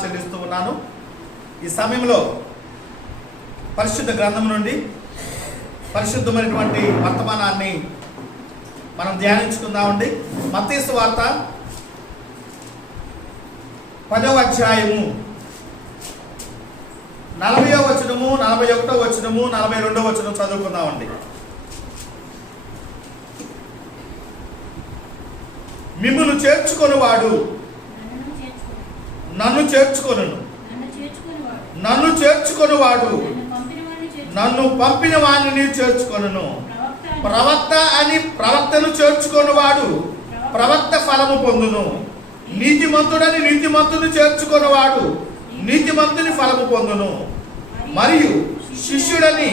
చెల్లిస్తూ ఉన్నాను. ఈ సమయంలో పరిశుద్ధ గ్రంథం నుండి పరిశుద్ధమైనటువంటి వర్తమానాన్ని మనం ధ్యానించుకుందామండి. మత్తయి సువార్త 10వ అధ్యాయము 40వ వచనము, 41వ వచనము, 42వ వచనం చదువుకుందామండి. మిమ్మును చేర్చుకొనువాడు నన్ను చేర్చుకొనును, నన్ను చేర్చుకొనువాడు నన్ను పంపిన వాణిని చేర్చుకొనును. ప్రవక్త అని ప్రవక్తను చేర్చుకొనువాడు ప్రవక్త ఫలము పొందును. నీతిమంతుడని నీతిమంతుని చేర్చుకొనువాడు నీతిమంతుని ఫలము పొందును. మరియు శిష్యుడని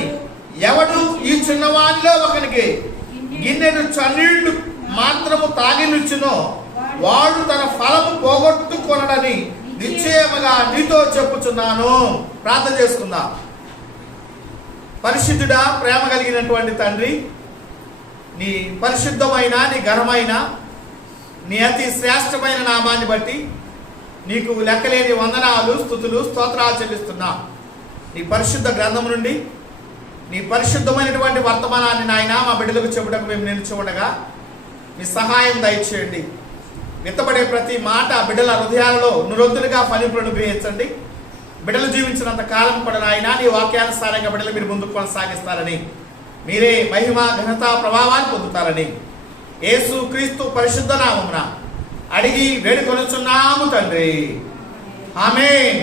ఎవడు ఈ చిన్నవానిలో ఒకనికి గిన్నెడు చన్నీళ్లు మాత్రము తాగినుచునో వాడు తన ఫలము పోగొట్టుకొనడని నిశ్చయముగా నీతో చెప్పుచున్నాను. ప్రార్థన చేసుకుందాం. పరిశుద్ధుడా, ప్రేమ కలిగినటువంటి తండ్రి, నీ పరిశుద్ధమైన, నీ ఘనమైన, నీ అతి శ్రేష్టమైన నామాన్ని బట్టి నీకు లెక్కలేని వందనాలు, స్తుతులు, స్తోత్రాలు చెల్లిస్తున్నా. నీ పరిశుద్ధ గ్రంథం నుండి నీ పరిశుద్ధమైనటువంటి వర్తమానాన్ని నాయన మా బిడ్డలకు చెప్పుటకు మేము నిలిచి ఉండగా మీ సహాయం దయచేయండి. విత్తబడే ప్రతి మాట బిడ్డల హృదయాలలో నురొద్దులుగా ఫలింపులను గ్రహించండి. బిడ్డలు జీవించినంత కాలం కూడా నాయన నీ వాక్యానుసారంగా బిడ్డలు మీరు ముందుకు కొనసాగిస్తారని, మీరే మహిమ, ఘనత, ప్రభావాన్ని పొందుతారని యేసు క్రీస్తు పరిశుద్ధ నామమున అడిగి వేడుకొనుచున్నాము తండ్రి. ఆమేన్.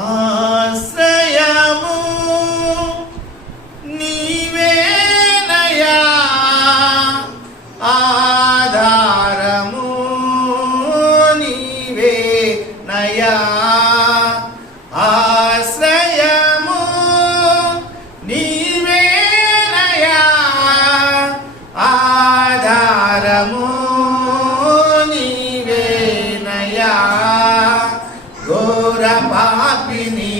ఆశ్రయము నీవేనయ్యా, ఆధారము నీవేనయ్యా, ఆశ్రయము నీవేనయ్యా, ఆధారము నీవేనయ్యా, ఘోర పాపిని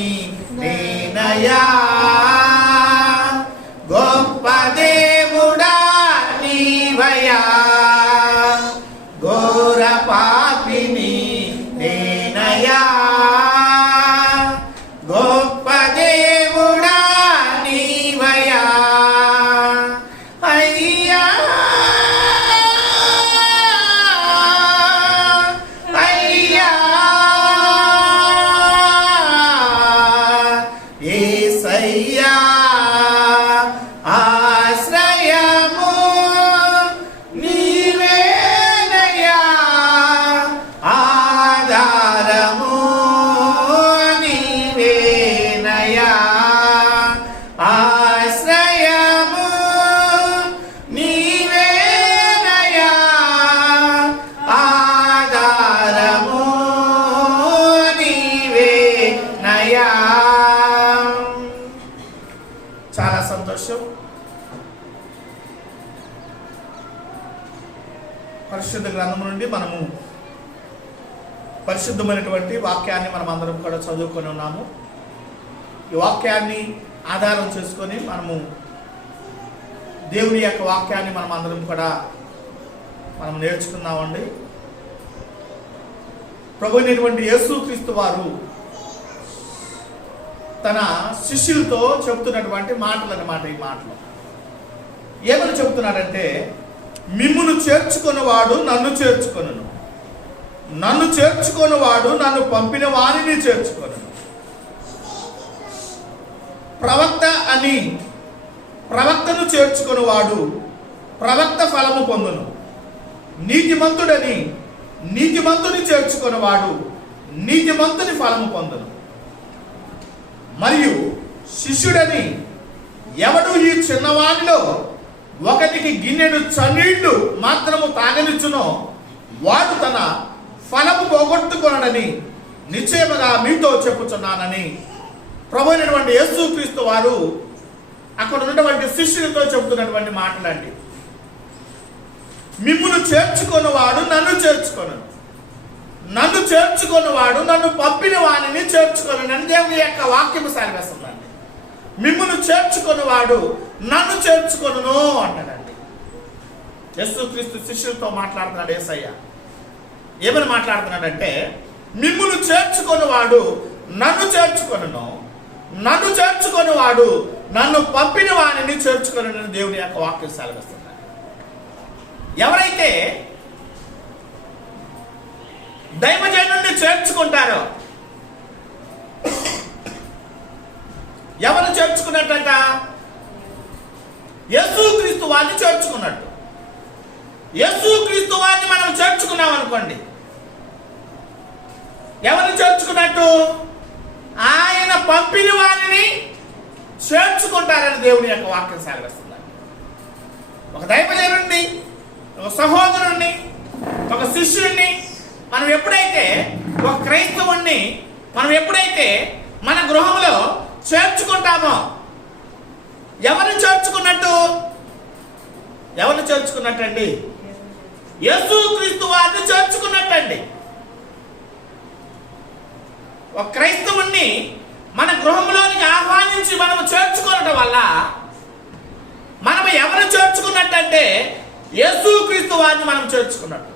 నేనయ్యా, గొప్ప దేవుడా నీవయ్యా, ఘోర పాపిని నేనయ్యా, గొప్ప దేవుడా నీవయ్యా, అయ్యా అయ్యా యేసయ్యా, ఆశ్రయము నీవేనయ్యా, ఆధారము నీవేనయ్యా, ఆశ్రయము నీవేనయ్యా, ఆధారము నీవేనయ్యా. చాలా సంతోషం. పరిశుద్ధ గ్రంథం నుండి మనము పరిశుద్ధమైనటువంటి వాక్యాన్ని మనం అందరం కూడా చదువుకొని ఉన్నాము. ఈ వాక్యాన్ని ఆధారం చేసుకొని మనము దేవుని యొక్క వాక్యాన్ని మనం అందరం కూడా మనం నేర్చుకున్నామండి. ప్రభు అయినటువంటి యేసుక్రీస్తు వారు తన శిష్యులతో చెప్తున్నటువంటి మాటలు అన్నమాట. ఈ మాటలు ఏమని చెప్తున్నాడంటే, మిమ్మును చేర్చుకొనివాడు నన్ను చేర్చుకొనును, నన్ను చేర్చుకొనివాడు నన్ను పంపిన వానిని చేర్చుకొనును. ప్రవక్త అని ప్రవక్తను చేర్చుకొనివాడు ప్రవక్త ఫలము పొందును. నీతిమంతుడని నీతిమంతుని చేర్చుకొనివాడు నీతిమంతుని ఫలము పొందును. మరియు శిష్యుడని ఎవడు ఈ చిన్నవాడిలో ఒకటికి గిన్నెడు చన్నీళ్లు మాత్రము తాగనిచ్చునో వాడు తన ఫలము పోగొట్టుకొనడని నిశ్చయముగా మీతో చెప్పుచున్నానని ప్రభు అయినటువంటి యేసుక్రీస్తు వారు అక్కడ ఉన్నటువంటి శిష్యులతో చెబుతున్నటువంటి మాటలండి. మిమ్మును చేర్చుకొనివాడు నన్ను చేర్చుకొను, నన్ను చేర్చుకొనివాడు నన్ను పంపిన వానిని చేర్చుకొను అని దేవుని యొక్క వాక్యము సాగిస్తుందండి. మిమ్మును చేర్చుకొనివాడు నన్ను చేర్చుకొనును అంటాడండి. యేసుక్రీస్తు శిష్యులతో మాట్లాడుతున్నాడు యేసయ్య. ఏమని మాట్లాడుతున్నాడంటే, మిమ్మును చేర్చుకొని వాడు నన్ను చేర్చుకొనును, నన్ను చేర్చుకొని వాడు నన్ను పంపిన వాడిని చేర్చుకొనును దేవుని యొక్క వాక్యం సెలవిస్తున్నారు. ఎవరైతే దైవజనుడిని చేర్చుకుంటారో, ఎవరు చేర్చుకున్నట్టంట? యేసుక్రీస్తు వారిని చేర్చుకున్నట్టు. యేసుక్రీస్తు వారిని మనం చేర్చుకున్నాం అనుకోండి, ఎవరిని చేర్చుకున్నట్టు? ఆయన పంపిన వారిని చేర్చుకుంటారని దేవుని యొక్క వాక్యం సెలవిస్తుంది. ఒక దైవజనుడిని, ఒక సహోదరుణ్ణి, ఒక శిష్యుడిని మనం ఎప్పుడైతే, ఒక క్రైస్తవుణ్ణి మనం ఎప్పుడైతే మన గృహంలో చేర్చుకుంటామో, ఎవరిని చేర్చుకున్నట్టు? ఎవరిని చేర్చుకున్నట్టండి? యేసుక్రీస్తు వారిని చేర్చుకున్నట్టండి. ఒక క్రైస్తవుణ్ణి మన గృహంలోనికి ఆహ్వానించి మనము చేర్చుకోవడం వల్ల మనము ఎవరు చేర్చుకున్నట్టంటే యేసుక్రీస్తు వారిని మనం చేర్చుకున్నట్టు.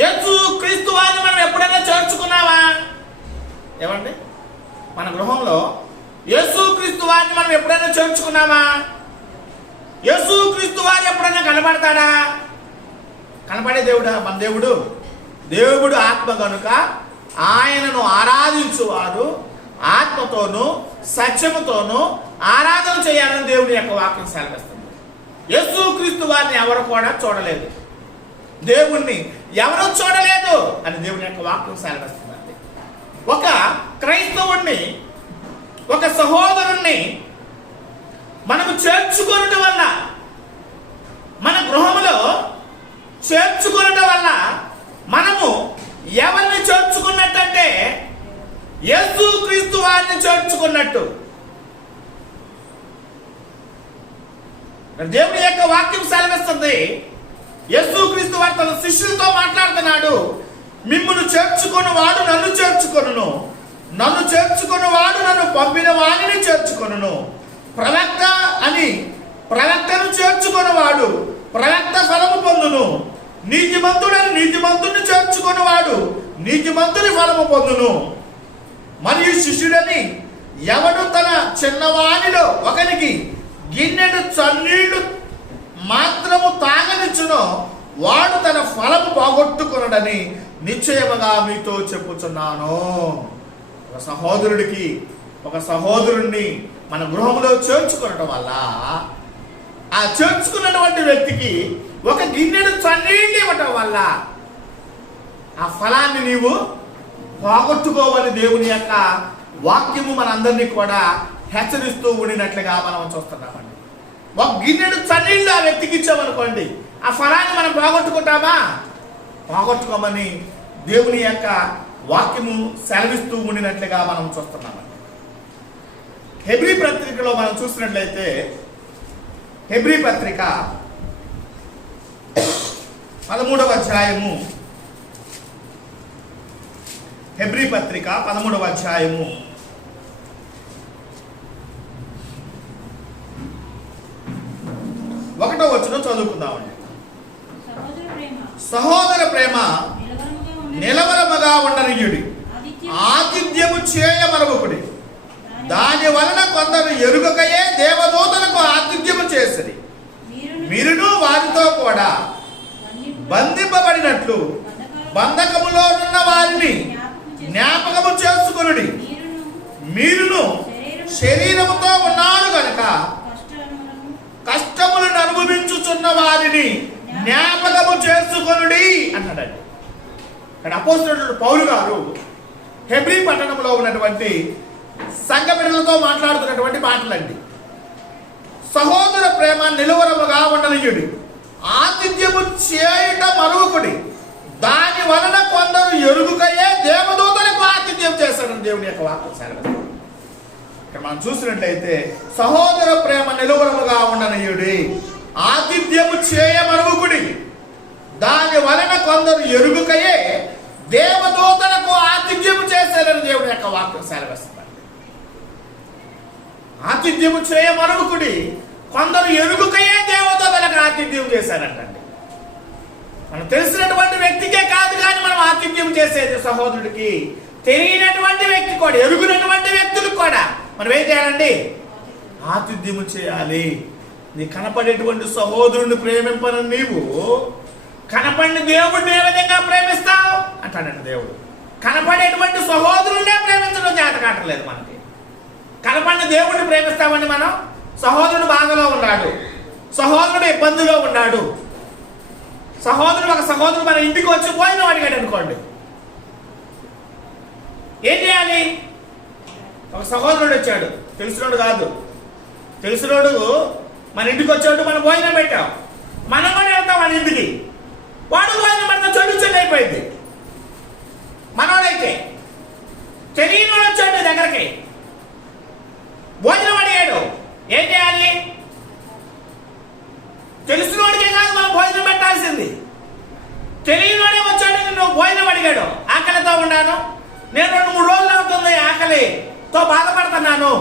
యేసుక్రీస్తు వారిని మనం ఎప్పుడైనా చేర్చుకున్నావా? ఏమండి, మన గృహంలో యేసుక్రీస్తు వారిని మనం ఎప్పుడైనా చేర్చుకున్నామా? యేసుక్రీస్తు వారు ఎప్పుడైనా కనబడతాడా? కనపడే దేవుడా మన దేవుడు? దేవుడు ఆత్మ కనుక ఆయనను ఆరాధించువారు ఆత్మతోనూ సత్యముతోనూ ఆరాధన చేయాలని దేవుని యొక్క వాక్యం సెలవిస్తుంది. యేసుక్రీస్తు వారిని ఎవరు కూడా చూడలేదు, దేవుణ్ణి ఎవరు చూడలేదు అని దేవుని యొక్క వాక్యం సెలవిస్తుంది. ఒక క్రైస్తవుణ్ణి, ఒక సహోదరుణ్ణి మనము చేర్చుకోవటం వల్ల, మన గృహంలో చేర్చుకోవటం వల్ల మనము ఎవరిని చేర్చుకున్నట్టంటే యేసుక్రీస్తు వారిని చేర్చుకున్నట్టు. దేవుని యొక్క వాక్యం సెలవిస్తుంది. యేసుక్రీస్తు వారు తన శిష్యులతో మాట్లాడుతున్నాడు. మిమ్మును చేర్చుకుని వాడు నన్ను చేర్చుకొనును, నన్ను చేర్చుకుని వాడు నన్ను పంపిన వాడిని చేర్చుకొనును. ప్రవక్త అని ప్రవక్తను చేర్చుకుని వాడు ప్రవక్త ఫలము పొందును. నీతిమంతుడని నీతిమంతుడిని చేర్చుకుని వాడు నీతిమంతుని ఫలము పొందును. మరియు శిష్యుడని ఎవడు తన చిన్నవానిలో ఒకరికి గిన్నెడు చన్నీళ్లు మాత్రము తాగనిచ్చునో వాడు తన ఫలము పోగొట్టుకునడని నిశ్చయముగా మీతో చెప్పుచున్నాను. ఒక సహోదరుడికి, ఒక సహోదరుణ్ణి మన గృహంలో చేర్చుకోవడం వల్ల ఆ చేర్చుకున్నటువంటి వ్యక్తికి ఒక గిన్నెడు చన్నీళ్ళు ఇవ్వటం వల్ల ఆ ఫలాన్ని నీవు పోగొట్టుకోవని దేవుని యొక్క వాక్యము మనందరినీ కూడా హెచ్చరిస్తూ ఉండినట్లుగా మనం చూస్తున్నామండి. ఒక గిన్నెడు చన్నీళ్ళు ఆ వ్యక్తికి ఇచ్చామనుకోండి, ఆ ఫలాన్ని మనం పోగొట్టుకుంటామా? పోగొట్టుకోమని దేవుని యొక్క వాక్యము సెలవిస్తూ ఉండినట్లుగా మనం చూస్తున్నామండి. హెబ్రీ పత్రికలో మనం చూసినట్లయితే, హెబ్రీ పత్రిక 13వ అధ్యాయము, హెబ్రీ పత్రిక 13వ అధ్యాయము 1వ వచనం చదువుకుందామండి. సహోదర ప్రేమ నిలవరముగా ఉండనియుడి, ఆతిథ్యము చేయమరవకుడి. దాని వలన కొందరు ఎరుగకయే దేవదూతలకు ఆతిథ్యము చేసిరి. మీరును వారితో కూడా బంధింపబడినట్లు బంధకములో ఉన్న వారిని జ్ఞాపకము చేసుకొనుడి. మీరును శరీరముతో ఉన్నారు కనుక కష్టములను అనుభవించుచున్న వారిని జ్ఞాపకము చేసుకొనుడి అన్నాడండి. ఇక్కడ అపోస్తలుడు పౌలు గారు హెబ్రీ పట్టణంలో ఉన్నటువంటి సంఘ బిడ్డలతో మాట్లాడుతున్నటువంటి మాటలండి. సహోదర ప్రేమ నిలువరముగా ఉండనియుడి, ఆతిథ్యము చేయుట మరువకుడి. దాని వలన కొందరు ఎరుగుకయే దేవదూతలకు ఆతిథ్యం చేశారని దేవుని యొక్క వాక్యం సెలవిస్తుంది. ఇక్కడ మనం చూసినట్లయితే సహోదర ప్రేమ నిలువరముగా ఉండనియుడి, ఆతిథ్యము చేయమరువకుడి. దాని వలన కొందరు ఎరుగుకయే దేవదూతలకు ఆతిథ్యము చేశారని దేవుని యొక్క వాక్యం సెలవిస్తుంది. ఆతిథ్యము చేయమరువకుడి, కొందరు ఎరుగుకయే దేవదూతలకు ఆతిథ్యం చేశారంటండి. మనం తెలిసినటువంటి వ్యక్తికే కాదు కానీ మనం ఆతిథ్యం చేసేది సహోదరుడికి, తెలియనటువంటి వ్యక్తి కూడా, ఎరుగునటువంటి వ్యక్తులకు కూడా మనం ఏం చేయాలండి? ఆతిథ్యము చేయాలి. నీ కనపడేటువంటి సహోదరుని ప్రేమింపని నీవు కనపడిన దేవుడిని ఏ విధంగా ప్రేమిస్తావు అంటాడండి దేవుడు. కనపడేటువంటి సహోదరుడే ప్రేమించడం చేత కావట్లేదు మనకి. కనపడిన దేవుడిని ప్రేమిస్తామని మనం, సహోదరుడు బాధలో ఉన్నాడు, సహోదరుడు ఇబ్బందిలో ఉన్నాడు, ఒక సహోదరుడు మన ఇంటికి వచ్చి భోజనం అడిగాడు అనుకోండి, ఏం చేయాలి? ఒక సహోదరుడు వచ్చాడు, తెలిసినోడు కాదు, తెలిసినోడు మన ఇంటికి వచ్చాడు, మనం భోజనం పెట్టాం, మనం కూడా వెళ్తాం మన ఇంటికి, వాడు భోజనం పెడతాం, చెల్లి అయిపోయింది. మనోడైతే తెలియనోడు వచ్చాడు దగ్గరికి, భోజనం అడిగాడు, ఏం చేయాలి? తెలిసినోడికే కాదు మనం భోజనం పెట్టాల్సింది. తెలియనోడే వచ్చాడు, నువ్వు భోజనం అడిగాడు, ఆకలితో ఉన్నాను, నేను 2-3 రోజులు అవుతుంది ఆకలితో బాధపడుతున్నాను,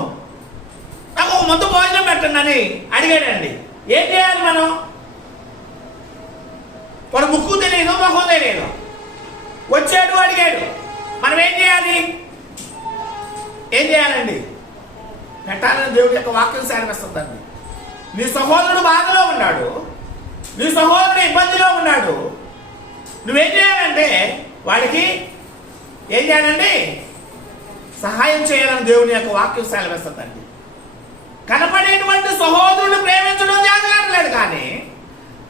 నాకు ముందు భోజనం పెట్టండి అని అడిగాడండి. ఏం చేయాలి మనం? వాడు ముక్కు తెలియదు, మొహం తెలియదు, వచ్చాడు అడిగాడు, మనం ఏం చేయాలి? ఏం చేయాలండి? పెట్టాలని దేవుడి యొక్క వాక్యం సెలవిస్తుందండి. నీ సహోదరుడు బాధలో ఉన్నాడు, నీ సహోదరుడు ఇబ్బందిలో ఉన్నాడు, నువ్వేం చేయాలంటే వాడికి ఏం చేయాలండి? సహాయం చేయాలని దేవుని యొక్క వాక్యం సెలవిస్తుందండి. కనపడేటువంటి సహోదరుడు ప్రేమించడం జాగలేదు, కానీ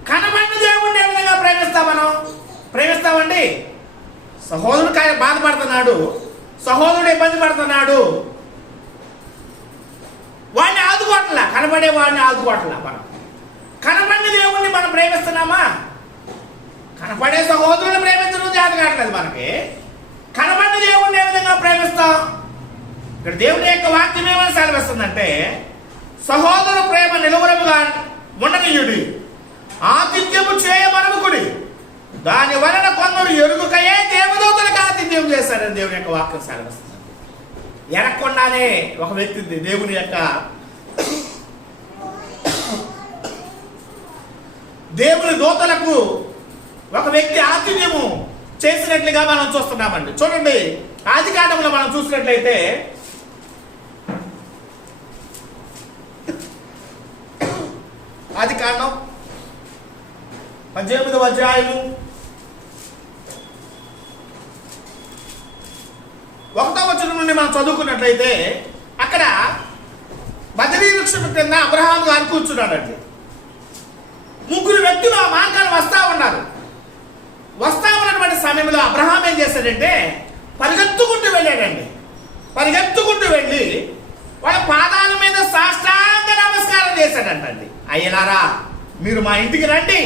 కనపడిన దేవుడిని ఏ విధంగా ప్రేమిస్తామండి? సహోదరుడు బాధపడుతున్నాడు, సహోదరుడు ఇబ్బంది పడుతున్నాడు, వాడిని ఆదుకోవట్లా, కనబడే వాడిని ఆదుకోవట్లా. మనం కనపడిన దేవుణ్ణి మనం ప్రేమిస్తున్నామా? కనపడే సహోదరుని ప్రేమించడం చేత కావట్లేదు మనకి. కనపడిన దేవుణ్ణి ఏ విధంగా ప్రేమిస్తాం? ఇక్కడ దేవుని యొక్క వాక్యం ఏమని సెలవిస్తుందంటే, సహోదర ప్రేమ నిలవరముగా ఉండనీయుడి, ఆతిథ్యము చేయమనముకుడి, దాని వలన కొందరు ఎరుగుకయే దేవదూతలకు ఆతిథ్యం చేశారని దేవుని యొక్క వాక్యం సెలవిస్తుంది. ఎరగకుండానే ఒక వ్యక్తి దేవుని యొక్క దేవుని దూతలకు ఒక వ్యక్తి ఆతిథ్యము చేసినట్లుగా మనం చూస్తున్నామండి. చూడండి, ఆదికాండంలో మనం చూసినట్లయితే ఆదికాండం 18వ అధ్యాయము 1వ వచనం నుండి మనం చదువుకున్నట్లయితే అక్కడ బదరీ వృక్షం కింద అబ్రహాము గారు కూర్చున్నాడండి. 3 వ్యక్తులు ఆ మార్గాన్ని వస్తా ఉన్నటువంటి సమయంలో అబ్రహాం ఏం చేశాడంటే పరిగెత్తుకుంటూ వెళ్ళాడండి. పరిగెత్తుకుంటూ వెళ్ళి వాళ్ళ పాదాల మీద సాష్టాంగ నమస్కారం చేశాడంటండి. అయ్యలారా, మీరు మా ఇంటికి రండి,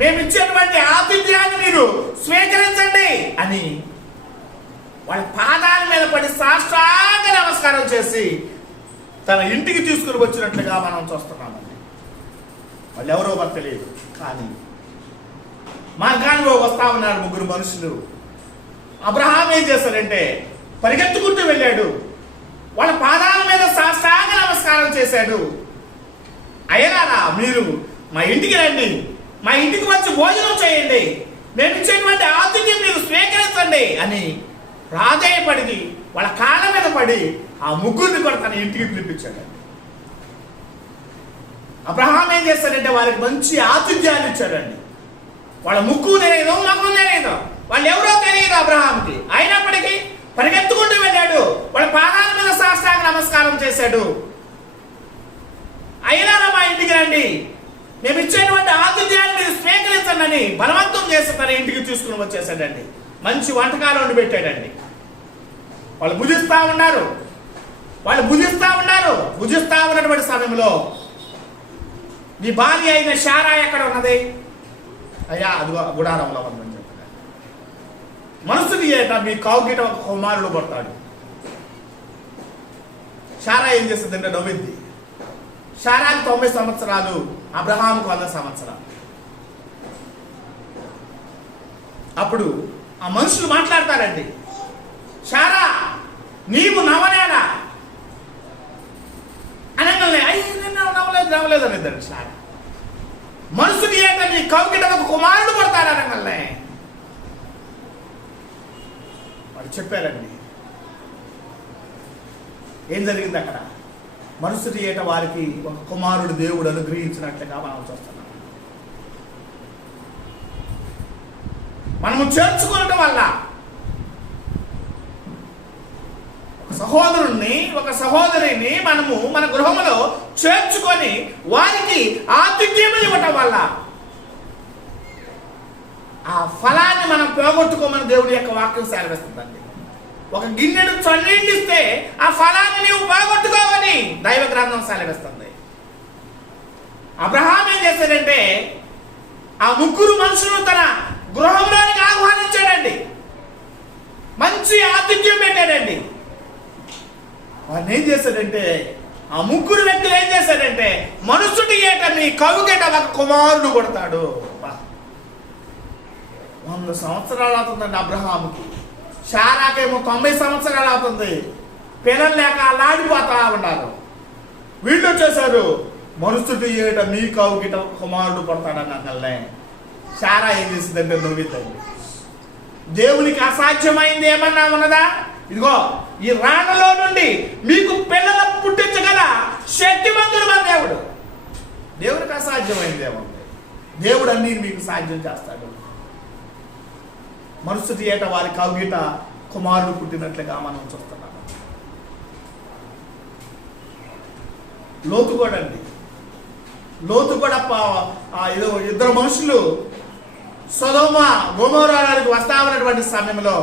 మేము ఇచ్చేటువంటి ఆతిథ్యాన్ని మీరు స్వీకరించండి అని వాళ్ళ పాదాల మీద పడి సాష్టాంగ నమస్కారం చేసి తన ఇంటికి తీసుకుని వచ్చినట్లుగా మనం చూస్తున్నామండి. వాళ్ళు ఎవరో మనకు తెలియదు, కానీ మార్గాల్లో వస్తా ఉన్నారు 3 మనుషులు. అబ్రహాం ఏం చేశాడంటే పరిగెత్తుకుంటూ వెళ్ళాడు, వాళ్ళ పాదాల మీద సాష్టాంగ నమస్కారం చేశాడు. అయ్యలారా, మీరు మా ఇంటికి రండి, మా ఇంటికి వచ్చి భోజనం చేయండి, మేము ఇచ్చేటువంటి ఆతిథ్యం మీరు స్వీకరించండి అని ప్రాధేయపడి వాళ్ళ కాళ్ళ మీద పడి ఆ 3 కూడా తన ఇంటికి పిలిపించాడండి. అబ్రహాం ఏం చేశాడంటే వారికి మంచి ఆతిథ్యాలు ఇచ్చాడండి. వాళ్ళ ముక్కు తెలియదు, ముఖం తెలియదు, వాళ్ళు ఎవరో తెలియదు అబ్రహాంకి. అయినప్పటికీ పరిగెత్తుకుంటూ వెళ్ళాడు, వాళ్ళ పాదాల మీద సాష్టాంగ నమస్కారం చేశాడు. అయినా మా ఇంటికి రండి, మేము ఇచ్చేటువంటి ఆతిథ్యాన్ని మీరు స్వీకరించండి అని బలవంతం చేసి తన ఇంటికి తీసుకుని వచ్చేసాడండి. మంచి వంటకాలు వండి పెట్టాడండి. వాళ్ళు భుజిస్తా ఉన్నారు. భుజిస్తా ఉన్నటువంటి సమయంలో నీ భార్య అయిన శారా ఎక్కడ ఉన్నది? అయ్యా, అది గుడారంలో ఉందని చెప్పాడు. మనసుని ఏట మీ కావుగిట ఒక కుమారుడు కొడతాడు. శారా ఏం చేస్తుందంటే నవ్వింది. శారాకి 90 సంవత్సరాలు, అబ్రహాంకు 100 సంవత్సరాలు. అప్పుడు ఆ మనుషులు మాట్లాడతారండి, శారా నీవు నవలేనా అనగానే అయ్యి నేను నవ్వలేదు అనేదండి శారా. మనుషుడు ఏట నీ కౌగిట ఒక కుమారుడు పడతాడనగలనే వాడు చెప్పారండి. ఏం జరిగింది అక్కడ? మనుషుడు ఏట వారికి ఒక కుమారుడు దేవుడు అనుగ్రహించినట్లుగా మనం చూస్తున్నాం. మనము చేర్చుకోవటం వల్ల ఒక సహోదరుణ్ణి ఒక సహోదరిని మనము మన గృహంలో చేర్చుకొని వారికి ఆతిథ్యం ఇవ్వటం వల్ల ఆ ఫలాన్ని మనం పోగొట్టుకోమని దేవుడి యొక్క వాక్యం సెలవిస్తుందండి. ఒక గిన్నెడు చన్నీళ్ళు ఇస్తే ఆ ఫలాన్ని నీవు పోగొట్టుకోవని దైవ గ్రంథం సెలవిస్తుంది. అబ్రహాం ఏం చేశాడంటే ఆ ముగ్గురు మనుషులను తన గృహంలోనికి ఆహ్వానించాడండి. మంచి ఆతిథ్యం పెట్టాడండి. వాడిని ఏం చేశాడంటే ఆ ముగ్గురు వ్యక్తులు ఏం చేశాడంటే మనుషుడి ఏట నీ కవుగేట ఒక కుమారుడు కొడతాడు. 100 సంవత్సరాలు అవుతుందండి అబ్రహాముకి. శారాకేమో 90 సంవత్సరాలు అవుతుంది. పిల్లలు లేక అలాడిపోతా ఉన్నారు. వీళ్ళు వచ్చేసారు మనుషుడి ఏట నీ కవుగిట కుమారుడు కొడతాడన్నల్లే. శారా ఏం చేసిందంటే నవ్విందండి. దేవునికి అసాధ్యమైంది ఏమన్నా ఉన్నదా? ఇదిగో ఈ రాణలో నుండి మీకు పిల్లలను పుట్టించగల శక్తిమంతుడు మన దేవుడు. దేవునికి అసాధ్యమైంది ఏముంది? దేవుడు అన్ని మీకు సాధ్యం చేస్తాడు. మరుసటి ఏట వారి కౌగిట కుమారుడు పుట్టినట్లుగా మనం చూస్తున్నాం. లోతు కూడా అండి. లోతు కూడా ఇద్దరు మనుషులు సొదొమ గొమొర్రాలకు వస్తామన్నటువంటి సమయంలో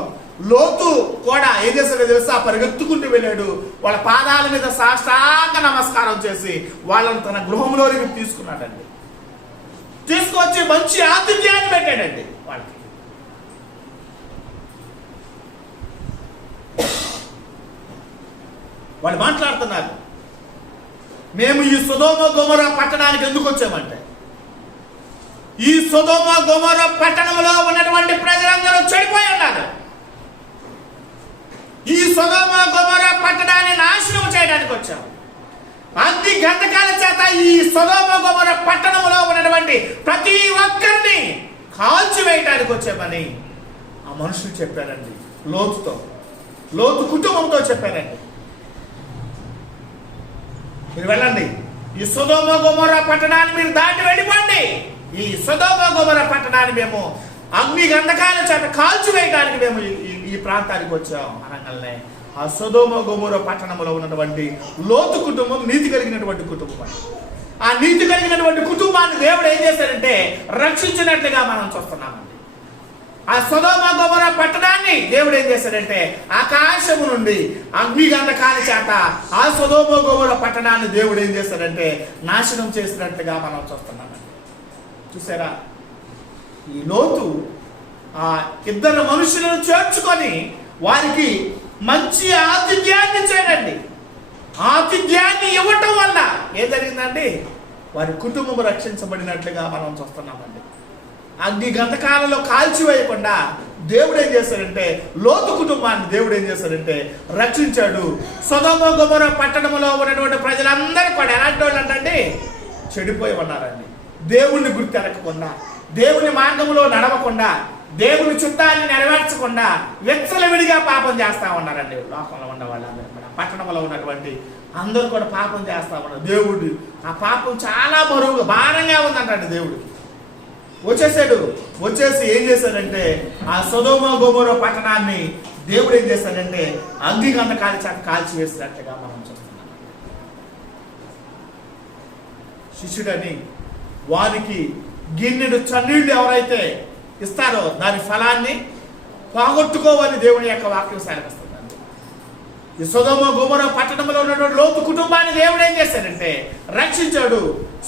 లోతు కూడా ఏం చేశాడో తెలుసా? పరిగెత్తుకుంటూ వెళ్ళాడు. వాళ్ళ పాదాల మీద సాష్టాంగ నమస్కారం చేసి వాళ్ళని తన గృహంలోనికి తీసుకున్నాడండి. తీసుకొచ్చి మంచి ఆతిథ్యాన్ని పెట్టాడండి వాళ్ళకి. వాళ్ళు మాట్లాడుతున్నారు, మేము ఈ సొదొమ గొమొర్రా పట్టణానికి ఎందుకు వచ్చామంటే ఈ సొదొమ గొమొర్రా పట్టణంలో ఉన్నటువంటి ప్రజలందరూ చెడిపోయి ఉన్నారు. ఈ సొదొమ గొమొర్రా పట్టణాన్ని నాశనం చేయడానికి వచ్చాము. అగ్ని గంధకాల చేత ఈ సొదొమ గొమొర్రా పట్టణంలో ఉన్నటువంటి ప్రతి ఒక్కరిని కాల్చివేయడానికి వచ్చామని ఆ మనుషులు చెప్పారండి. లోతు కుటుంబంతో చెప్పారండి. మీరు వెళ్ళండి, ఈ సొదొమ గొమొర్రా పట్టణాన్ని మీరు దాటి వెళ్ళిపోండి. ఈ సొదొమ గొమొర్రా పట్టణాన్ని మేము అగ్ని గంధకాల చేత కాల్చివేయడానికి మేము ఈ ప్రాంతానికి వచ్చాం అనగానే ఆ సొదొమ గొమొర్రా పట్టణంలో ఉన్నటువంటి లోతు కుటుంబం నీతి కలిగినటువంటి కుటుంబం. ఆ నీతి కలిగినటువంటి కుటుంబాన్ని దేవుడు ఏం చేశారంటే రక్షించినట్లుగా మనం చూస్తున్నామండి. ఆ సొదొమ గొమొర్రా పట్టణాన్ని దేవుడు ఏం చేశాడంటే ఆకాశము నుండి అగ్ని గంధకాల చేత ఆ సొదొమ గొమొర్రా పట్టణాన్ని దేవుడు ఏం చేశాడంటే నాశనం చేసినట్లుగా మనం చూస్తున్నామండి. చూసారా? ఈ లోతు ఆ ఇద్దరు మనుషులను చేర్చుకొని వారికి మంచి ఆతిథ్యాన్ని ఇచ్చాడండి. ఆతిథ్యాన్ని ఇవ్వటం వల్ల ఏం జరిగిందండి? వారి కుటుంబం రక్షించబడినట్లుగా మనం చూస్తున్నామండి. అగ్ని గంధకాలలో కాల్చివేయకుండా దేవుడు ఏం చేశాడంటే లోతు కుటుంబాన్ని దేవుడు ఏం చేశాడంటే రక్షించాడు. సొదొమ గొమొర్రా పట్టణంలో ఉన్నటువంటి ప్రజలందరూ కూడా ఎలాంటి వాళ్ళు అంటే చెడిపోయి ఉన్నారండి. దేవుణ్ణి గుర్తెరగకుండా, దేవుని మార్గంలో నడవకుండా, దేవుని చిత్తాన్ని నెరవేర్చకుండా విచ్చలవిడిగా పాపం చేస్తా ఉన్నారండి. లోకంలో ఉన్న వాళ్ళందరూ కూడా, పట్టణంలో ఉన్నటువంటి అందరూ కూడా పాపం చేస్తా ఉన్నారు. దేవుడు ఆ పాపం చాలా భారంగా ఉందంటండి. దేవుడికి వచ్చేసి ఏం చేశాడంటే ఆ సొదొమ గొమొర్రా పట్టణాన్ని దేవుడు ఏం చేశాడంటే అగ్ని గంధకాల చేత కాల్చివేసినట్టుగా మనం చూస్తున్నాం. శిష్యుడని వారికి గిన్నెడు చన్నీళ్లు ఎవరైతే ఇస్తారో దాని ఫలాన్ని పోగొట్టుకోవని దేవుని యొక్క వాక్యం సెలవిస్తుందండి. ఈ సొదొమ గొమొర్రా పట్టణంలో ఉన్నటువంటి లోతు కుటుంబాన్ని దేవుడు ఏం చేశాడంటే రక్షించాడు.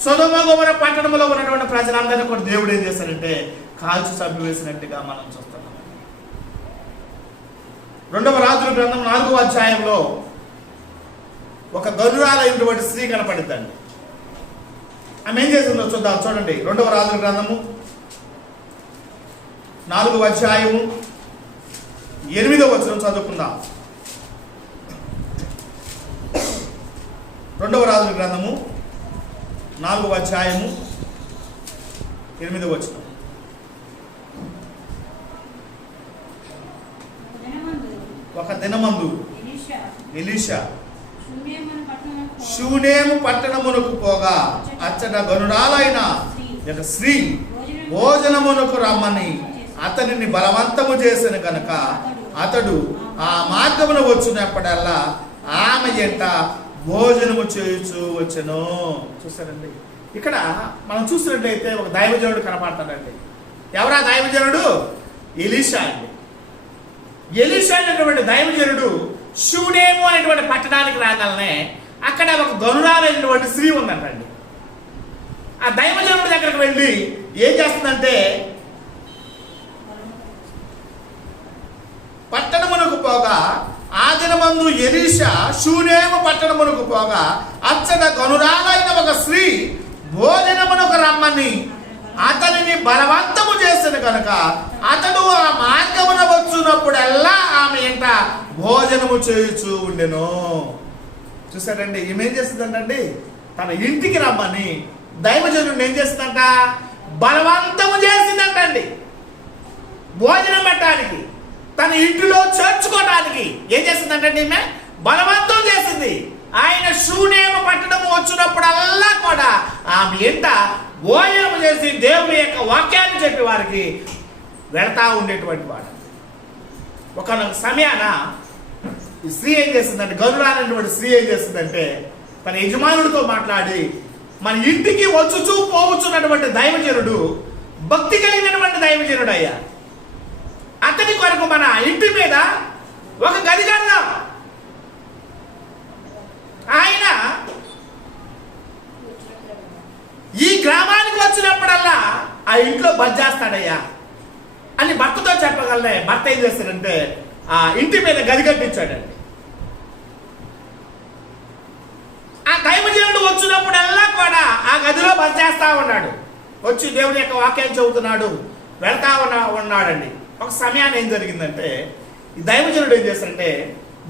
సొదొమ గొమొర్రా పట్టణంలో ఉన్నటువంటి ప్రజలందరినీ కూడా దేవుడు ఏం చేశాడంటే కాల్చి చంపివేసినట్టుగా మనం చూస్తున్నాం. 2వ రాజుల గ్రంథం 4వ అధ్యాయంలో ఒక గనురాలైనటువంటి స్త్రీ కనపడిద్దండి. ఆమె ఏం చేసిందో చూద్దాం. చూడండి, 2వ రాజుల గ్రంథము 4వ అధ్యాయము 8వ వచనం చదువుకుందాం. 2వ రాజుల గ్రంథము 4వ అధ్యాయము 8వ వచనం. ఒక దినమందు ఎలీషా షూనేము పట్టణమునకు పోగా అచ్చట గనురాలైన ఒక స్త్రీ భోజనమునకు రమ్మని అతనిని బలవంతము చేసిన కనుక అతడు ఆ మార్గమున వచ్చినప్పుడల్లా ఆమె ఎంట భోజనము చేయుచు వచ్చెను. చూసారండి, ఇక్కడ మనం చూసినట్లయితే ఒక దైవజనుడు కనపడతాడండి. ఎవరా దైవజనుడు? ఎలీషా అండి. ఎలీషా అనేటువంటి దైవజనుడు షూనేము అనేటువంటి పట్టణానికి రాగానే అక్కడ ఒక గనురాలైనటువంటి స్త్రీ ఉందంటండి. ఆ దైవజనుడి దగ్గరకు వెళ్ళి ఏం చేస్తుందంటే, పట్టణమునకు పోగా ఆ దినమందు ఎలీషా షూనేము పట్టణమునకు పోగా అచ్చట గనురాలైన ఒక స్త్రీ భోజనమునకు రమ్మని అతనిని బలవంతము చేసిన కనుక అతడు ఆ మార్గమున వచ్చినప్పుడల్లా ఆమె ఎంట భోజనము చేయుచూ ఉండెను. చూసారండి, ఈమె ఏం చేస్తుందంటండి, తన ఇంటికి రమ్మని దైవజనుడిని ఏం చేస్తుందంట, బలవంతము చేసిందంటండి. భోజనం పెట్టడానికి, తన ఇంటిలో చేర్చుకోవడానికి ఏం చేసిందంటండి, ఈమె బలవంతం చేసింది. ఆయన షూనేము పట్టణము వచ్చినప్పుడల్లా కూడా ఆమె ఎంట భోజనం చేసి దేవుని యొక్క వాక్యాన్ని చెప్పి వారికి వెళతా ఉండేటువంటి వాడు. ఒక సమయాన ఈ స్త్రీ ఏం చేస్తుందంటే, గనురాలైనటువంటి స్త్రీ ఏం చేస్తుందంటే, తన యజమానుడితో మాట్లాడి, మన ఇంటికి వచ్చుచూ పోవచ్చున్నటువంటి దైవజనుడు భక్తి కలిగినటువంటి దైవజనుడు అయ్యా, అతని కొరకు మన ఇంటి మీద ఒక గది కడదాం. ఆయన ఈ గ్రామానికి వచ్చినప్పుడల్లా ఆ ఇంట్లో బజ్జేస్తాడయ్యా అని భర్తతో చెప్పగలనే భర్త ఏం చేస్తాడంటే ఆ ఇంటి మీద గది కట్టించాడండి. ఆ దైవజనుడు వచ్చినప్పుడల్లా కూడా ఆ గదిలో బజ్జేస్తా ఉన్నాడు. వచ్చి దేవుని యొక్క వాక్యం చెబుతున్నాడు, వెళ్తా ఉన్నాడండి. ఒక సమయాన్ని ఏం జరిగిందంటే, ఈ దైవజనుడు ఏం చేస్తాడంటే,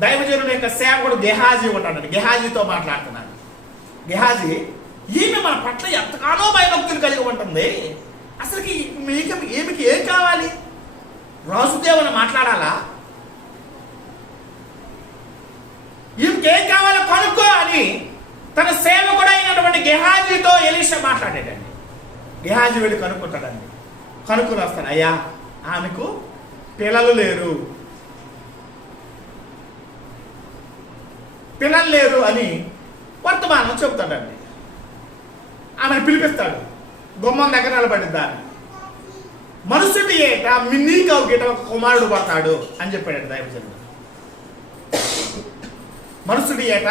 దైవజనుడు యొక్క సేవకుడు గెహాజీ ఉంటాడండి. గెహాజీతో మాట్లాడుతున్నాడు. గెహాజీ, ఈమె మన పట్ల ఎంతగానో భయభక్తులు కలిగి ఉంటుంది, అసలుకి ఈమెకి ఏం కావాలి, రాజుదేవుని మాట్లాడాలా, ఈమెకి ఏం కావాలో కనుక్కో అని తన సేవకుడు అయినటువంటి గెహాజీతో ఎలీషా మాట్లాడాడండి. గెహాజీ వెళ్ళి కనుక్కుంటాడండి. కనుక్కుని వస్తాను, అయ్యా ఆమెకు పిల్లలు లేరు అని వర్తమానం చెబుతాడండి. ఆమెను పిలిపిస్తాడు. గుమ్మం దగ్గర నిలబడిద్దాన్ని. మరుసటి ఏట నీకు గిట ఒక కుమారుడు పడతాడు అని చెప్పాడు దైవజనుడు. మరుసటి ఏట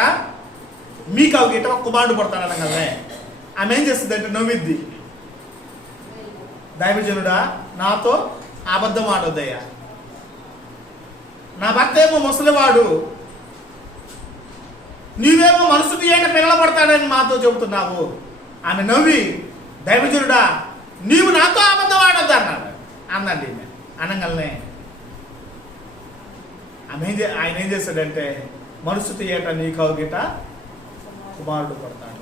మీకు గిట ఒక కుమారుడు పడతాడు అనగానే ఆమె ఏం చేస్తుందంటే నవ్విద్ది. దైవజనుడా, నాతో అబద్ధం ఆడొద్దయ్యా, నా భర్త ఏమో ముసలివాడు, నీవేమో మరుసటి ఏట పిల్లలు పడతాడని మాతో చెబుతున్నావు. ఆమె నవ్వి, దైవజనుడా, నీవు నాతో అబద్ధం ఆడొద్దు అందండి. అనగానే ఆయన ఏం చేశాడంటే, మరుసటి ఏట నీకు గిట కుమారుడు పడతాడు.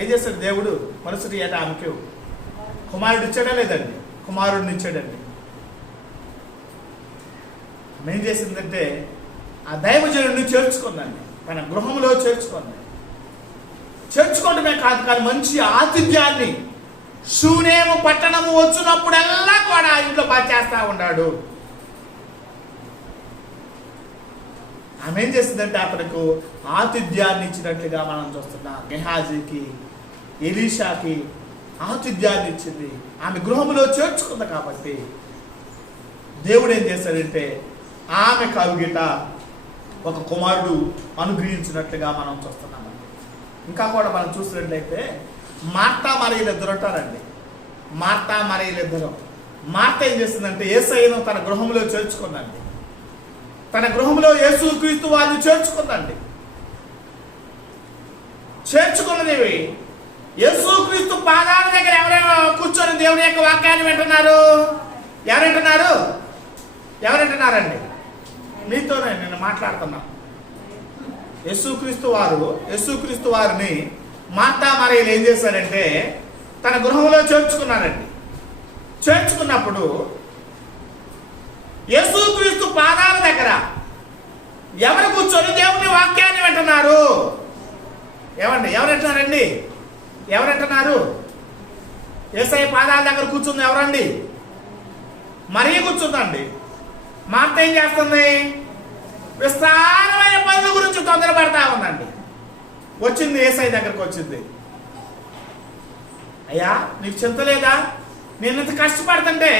ఏం చేస్తాడు దేవుడు? మరుసటి ఏట ఆమెకు కుమారుడు ఇచ్చాడా లేదండి? కుమారుడిని ఇచ్చాడండి. ఏం చేసిందంటే, ఆ దైవజనుడిని చేర్చుకుందండి, తన గృహంలో చేర్చుకుంది. చేర్చుకోవడమే కాదు, కానీ మంచి ఆతిథ్యాన్ని షూనేము పట్టణము వచ్చినప్పుడల్లా కూడా ఇంట్లో చేస్తా ఉన్నాడు. ఆమె ఏం చేసిందంటే, అతనికి ఆతిథ్యాన్ని ఇచ్చినట్లుగా మనం చూస్తున్నాం. గెహాజీకి, ఎలీషాకి ఆతిథ్యాన్ని ఇచ్చింది. ఆమె గృహంలో చేర్చుకుంది కాబట్టి దేవుడు ఏం చేశాడంటే, ఆమె కలుగిట ఒక కుమారుడు అనుగ్రహించినట్లుగా మనం చూస్తున్నాం. ఇంకా కూడా మనం చూసినట్లయితే మార్తా మరియలు ఇద్దరు ఉంటారండి. మార్తా మరియలు ఇద్దరు. మార్త ఏం చేస్తుందంటే, యేసయ్యను తన గృహంలో చేర్చుకుందండి. తన గృహంలో యేసుక్రీస్తు వారిని చేర్చుకుందండి. చేర్చుకున్నది యేసుక్రీస్తు పాదాల దగ్గర ఎవరైనా కూర్చొని దేవుని యొక్క వాక్యాన్ని వింటున్నారు? ఎవరంటున్నారండి? మీతోనే నేను మాట్లాడుతున్నా. యేసుక్రీస్తు వారిని మార్తా మరియలు ఏం చేశారంటే, తన గృహంలో చేర్చుకున్నారండి. చేర్చుకున్నప్పుడు యేసుక్రీస్తు పాదాల దగ్గర ఎవరు కూర్చొని దేవుని వాక్యాన్ని వింటున్నారు? ఏమండి, ఎవరంటున్నారండి? ఎవరంటున్నారు? యేసయ్య పాదాల దగ్గర కూర్చుంది ఎవరండి? మరియ కూర్చుందండి. మార్త ఏం చేస్తుంది? విస్తారమైన పనుల గురించి తొందరపడతా ఉందండి. వచ్చింది, యేసయ్య దగ్గరకు వచ్చింది. అయ్యా, నీకు చింత లేదా? నేను ఇంత కష్టపడుతుంటే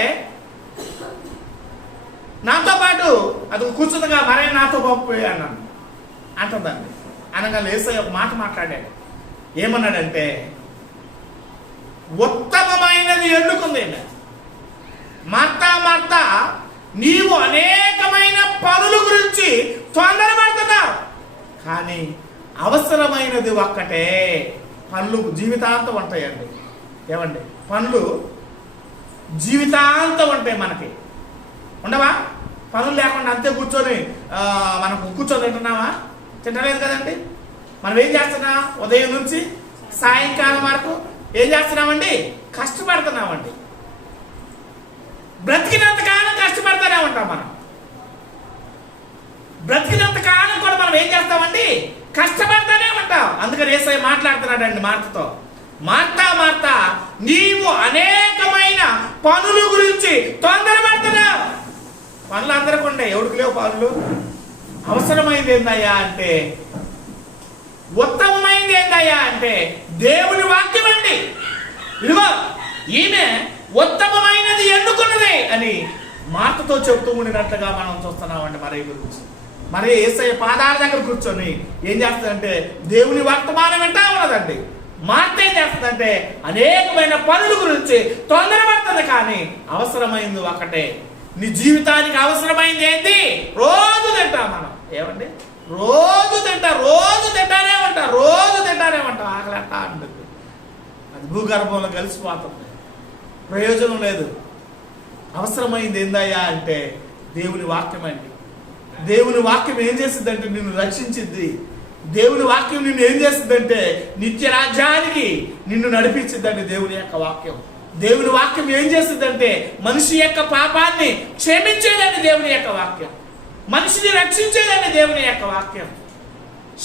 నాతో పాటు అది కూర్చుందిగా, మరే నాతో పోయి అన్నాను అంటుందండి. అనగా యేసయ్య ఒక మాట మాట్లాడాడు. ఏమన్నాడంటే, ఉత్తమమైనది ఎన్నుకుంది. మార్తా మార్తా, నీవు అనేకమైన పనుల గురించి తొందరపడుతున్నావు, కానీ అవసరమైనది ఒక్కటే. పనులు జీవితాంతం ఉంటాయండి. ఏమండి, పనులు జీవితాంతం ఉంటాయి. మనకి ఉండవా? పనులు లేకుండా అంతే కూర్చొని మనం కూర్చొని తింటున్నావా? తింటలేదు కదండి. మనం ఏం చేస్తున్నాం? ఉదయం నుంచి సాయంకాలం వరకు ఏం చేస్తున్నామండి? కష్టపడుతున్నామండి. బ్రతికినంత కాలం కష్టపడతానే ఉంటాం. మనం బ్రతికినంత కాలం కూడా మనం ఏం చేస్తామండి? కష్టపడతానే ఉంటాం. అందుకని యేసయ్య మాట్లాడుతున్నాడండి మార్తతో. మార్తా మార్తా, నీవు అనేకమైన పనుల గురించి తొందరపడుతున్నావు. పనులు అందరికి ఉండే, ఎవరికి లేవు పనులు? అవసరమైంది ఏందయ్యా అంటే, ఉత్తమమైంది ఏందయ్యా అంటే దేవుని వాక్యం అండి. ఇదిగో ఈమె ఉత్తమమైనది ఎన్నుకున్నది అని మార్తతో చెబుతూ ఉండినట్లుగా మనం చూస్తున్నామండి. మరియ గురించి. మరి యేసయ్య పాదాల దగ్గర కూర్చొని ఏం చేస్తుందంటే దేవుని వర్తమానం వింటా ఉన్నదండి. మార్త ఏం చేస్తుందంటే అనేకమైన పనుల గురించి తొందరపడుతుంది, కానీ అవసరమైంది ఒకటే. నీ జీవితానికి అవసరమైంది ఏంటి? రోజు తింటాం మనం. ఏమండి, రోజు తింటానే ఉంటాం. ఆకలి అంటా ఉంటుంది. అది భూగర్భంలో కలిసిపోతుంది, ప్రయోజనం లేదు. అవసరమైంది ఏందయ్యా అంటే దేవుని వాక్యం అండి. దేవుని వాక్యం ఏం చేసిందంటే నిన్ను రక్షించింది. దేవుని వాక్యం నిన్ను ఏం చేస్తుందంటే నిత్య రాజ్యానికి నిన్ను నడిపించిందండి దేవుని యొక్క వాక్యం. దేవుని వాక్యం ఏం చేస్తుందంటే మనిషి యొక్క పాపాన్ని క్షమించేదండి దేవుని యొక్క వాక్యం. మనిషిని రక్షించేదండి దేవుని యొక్క వాక్యం.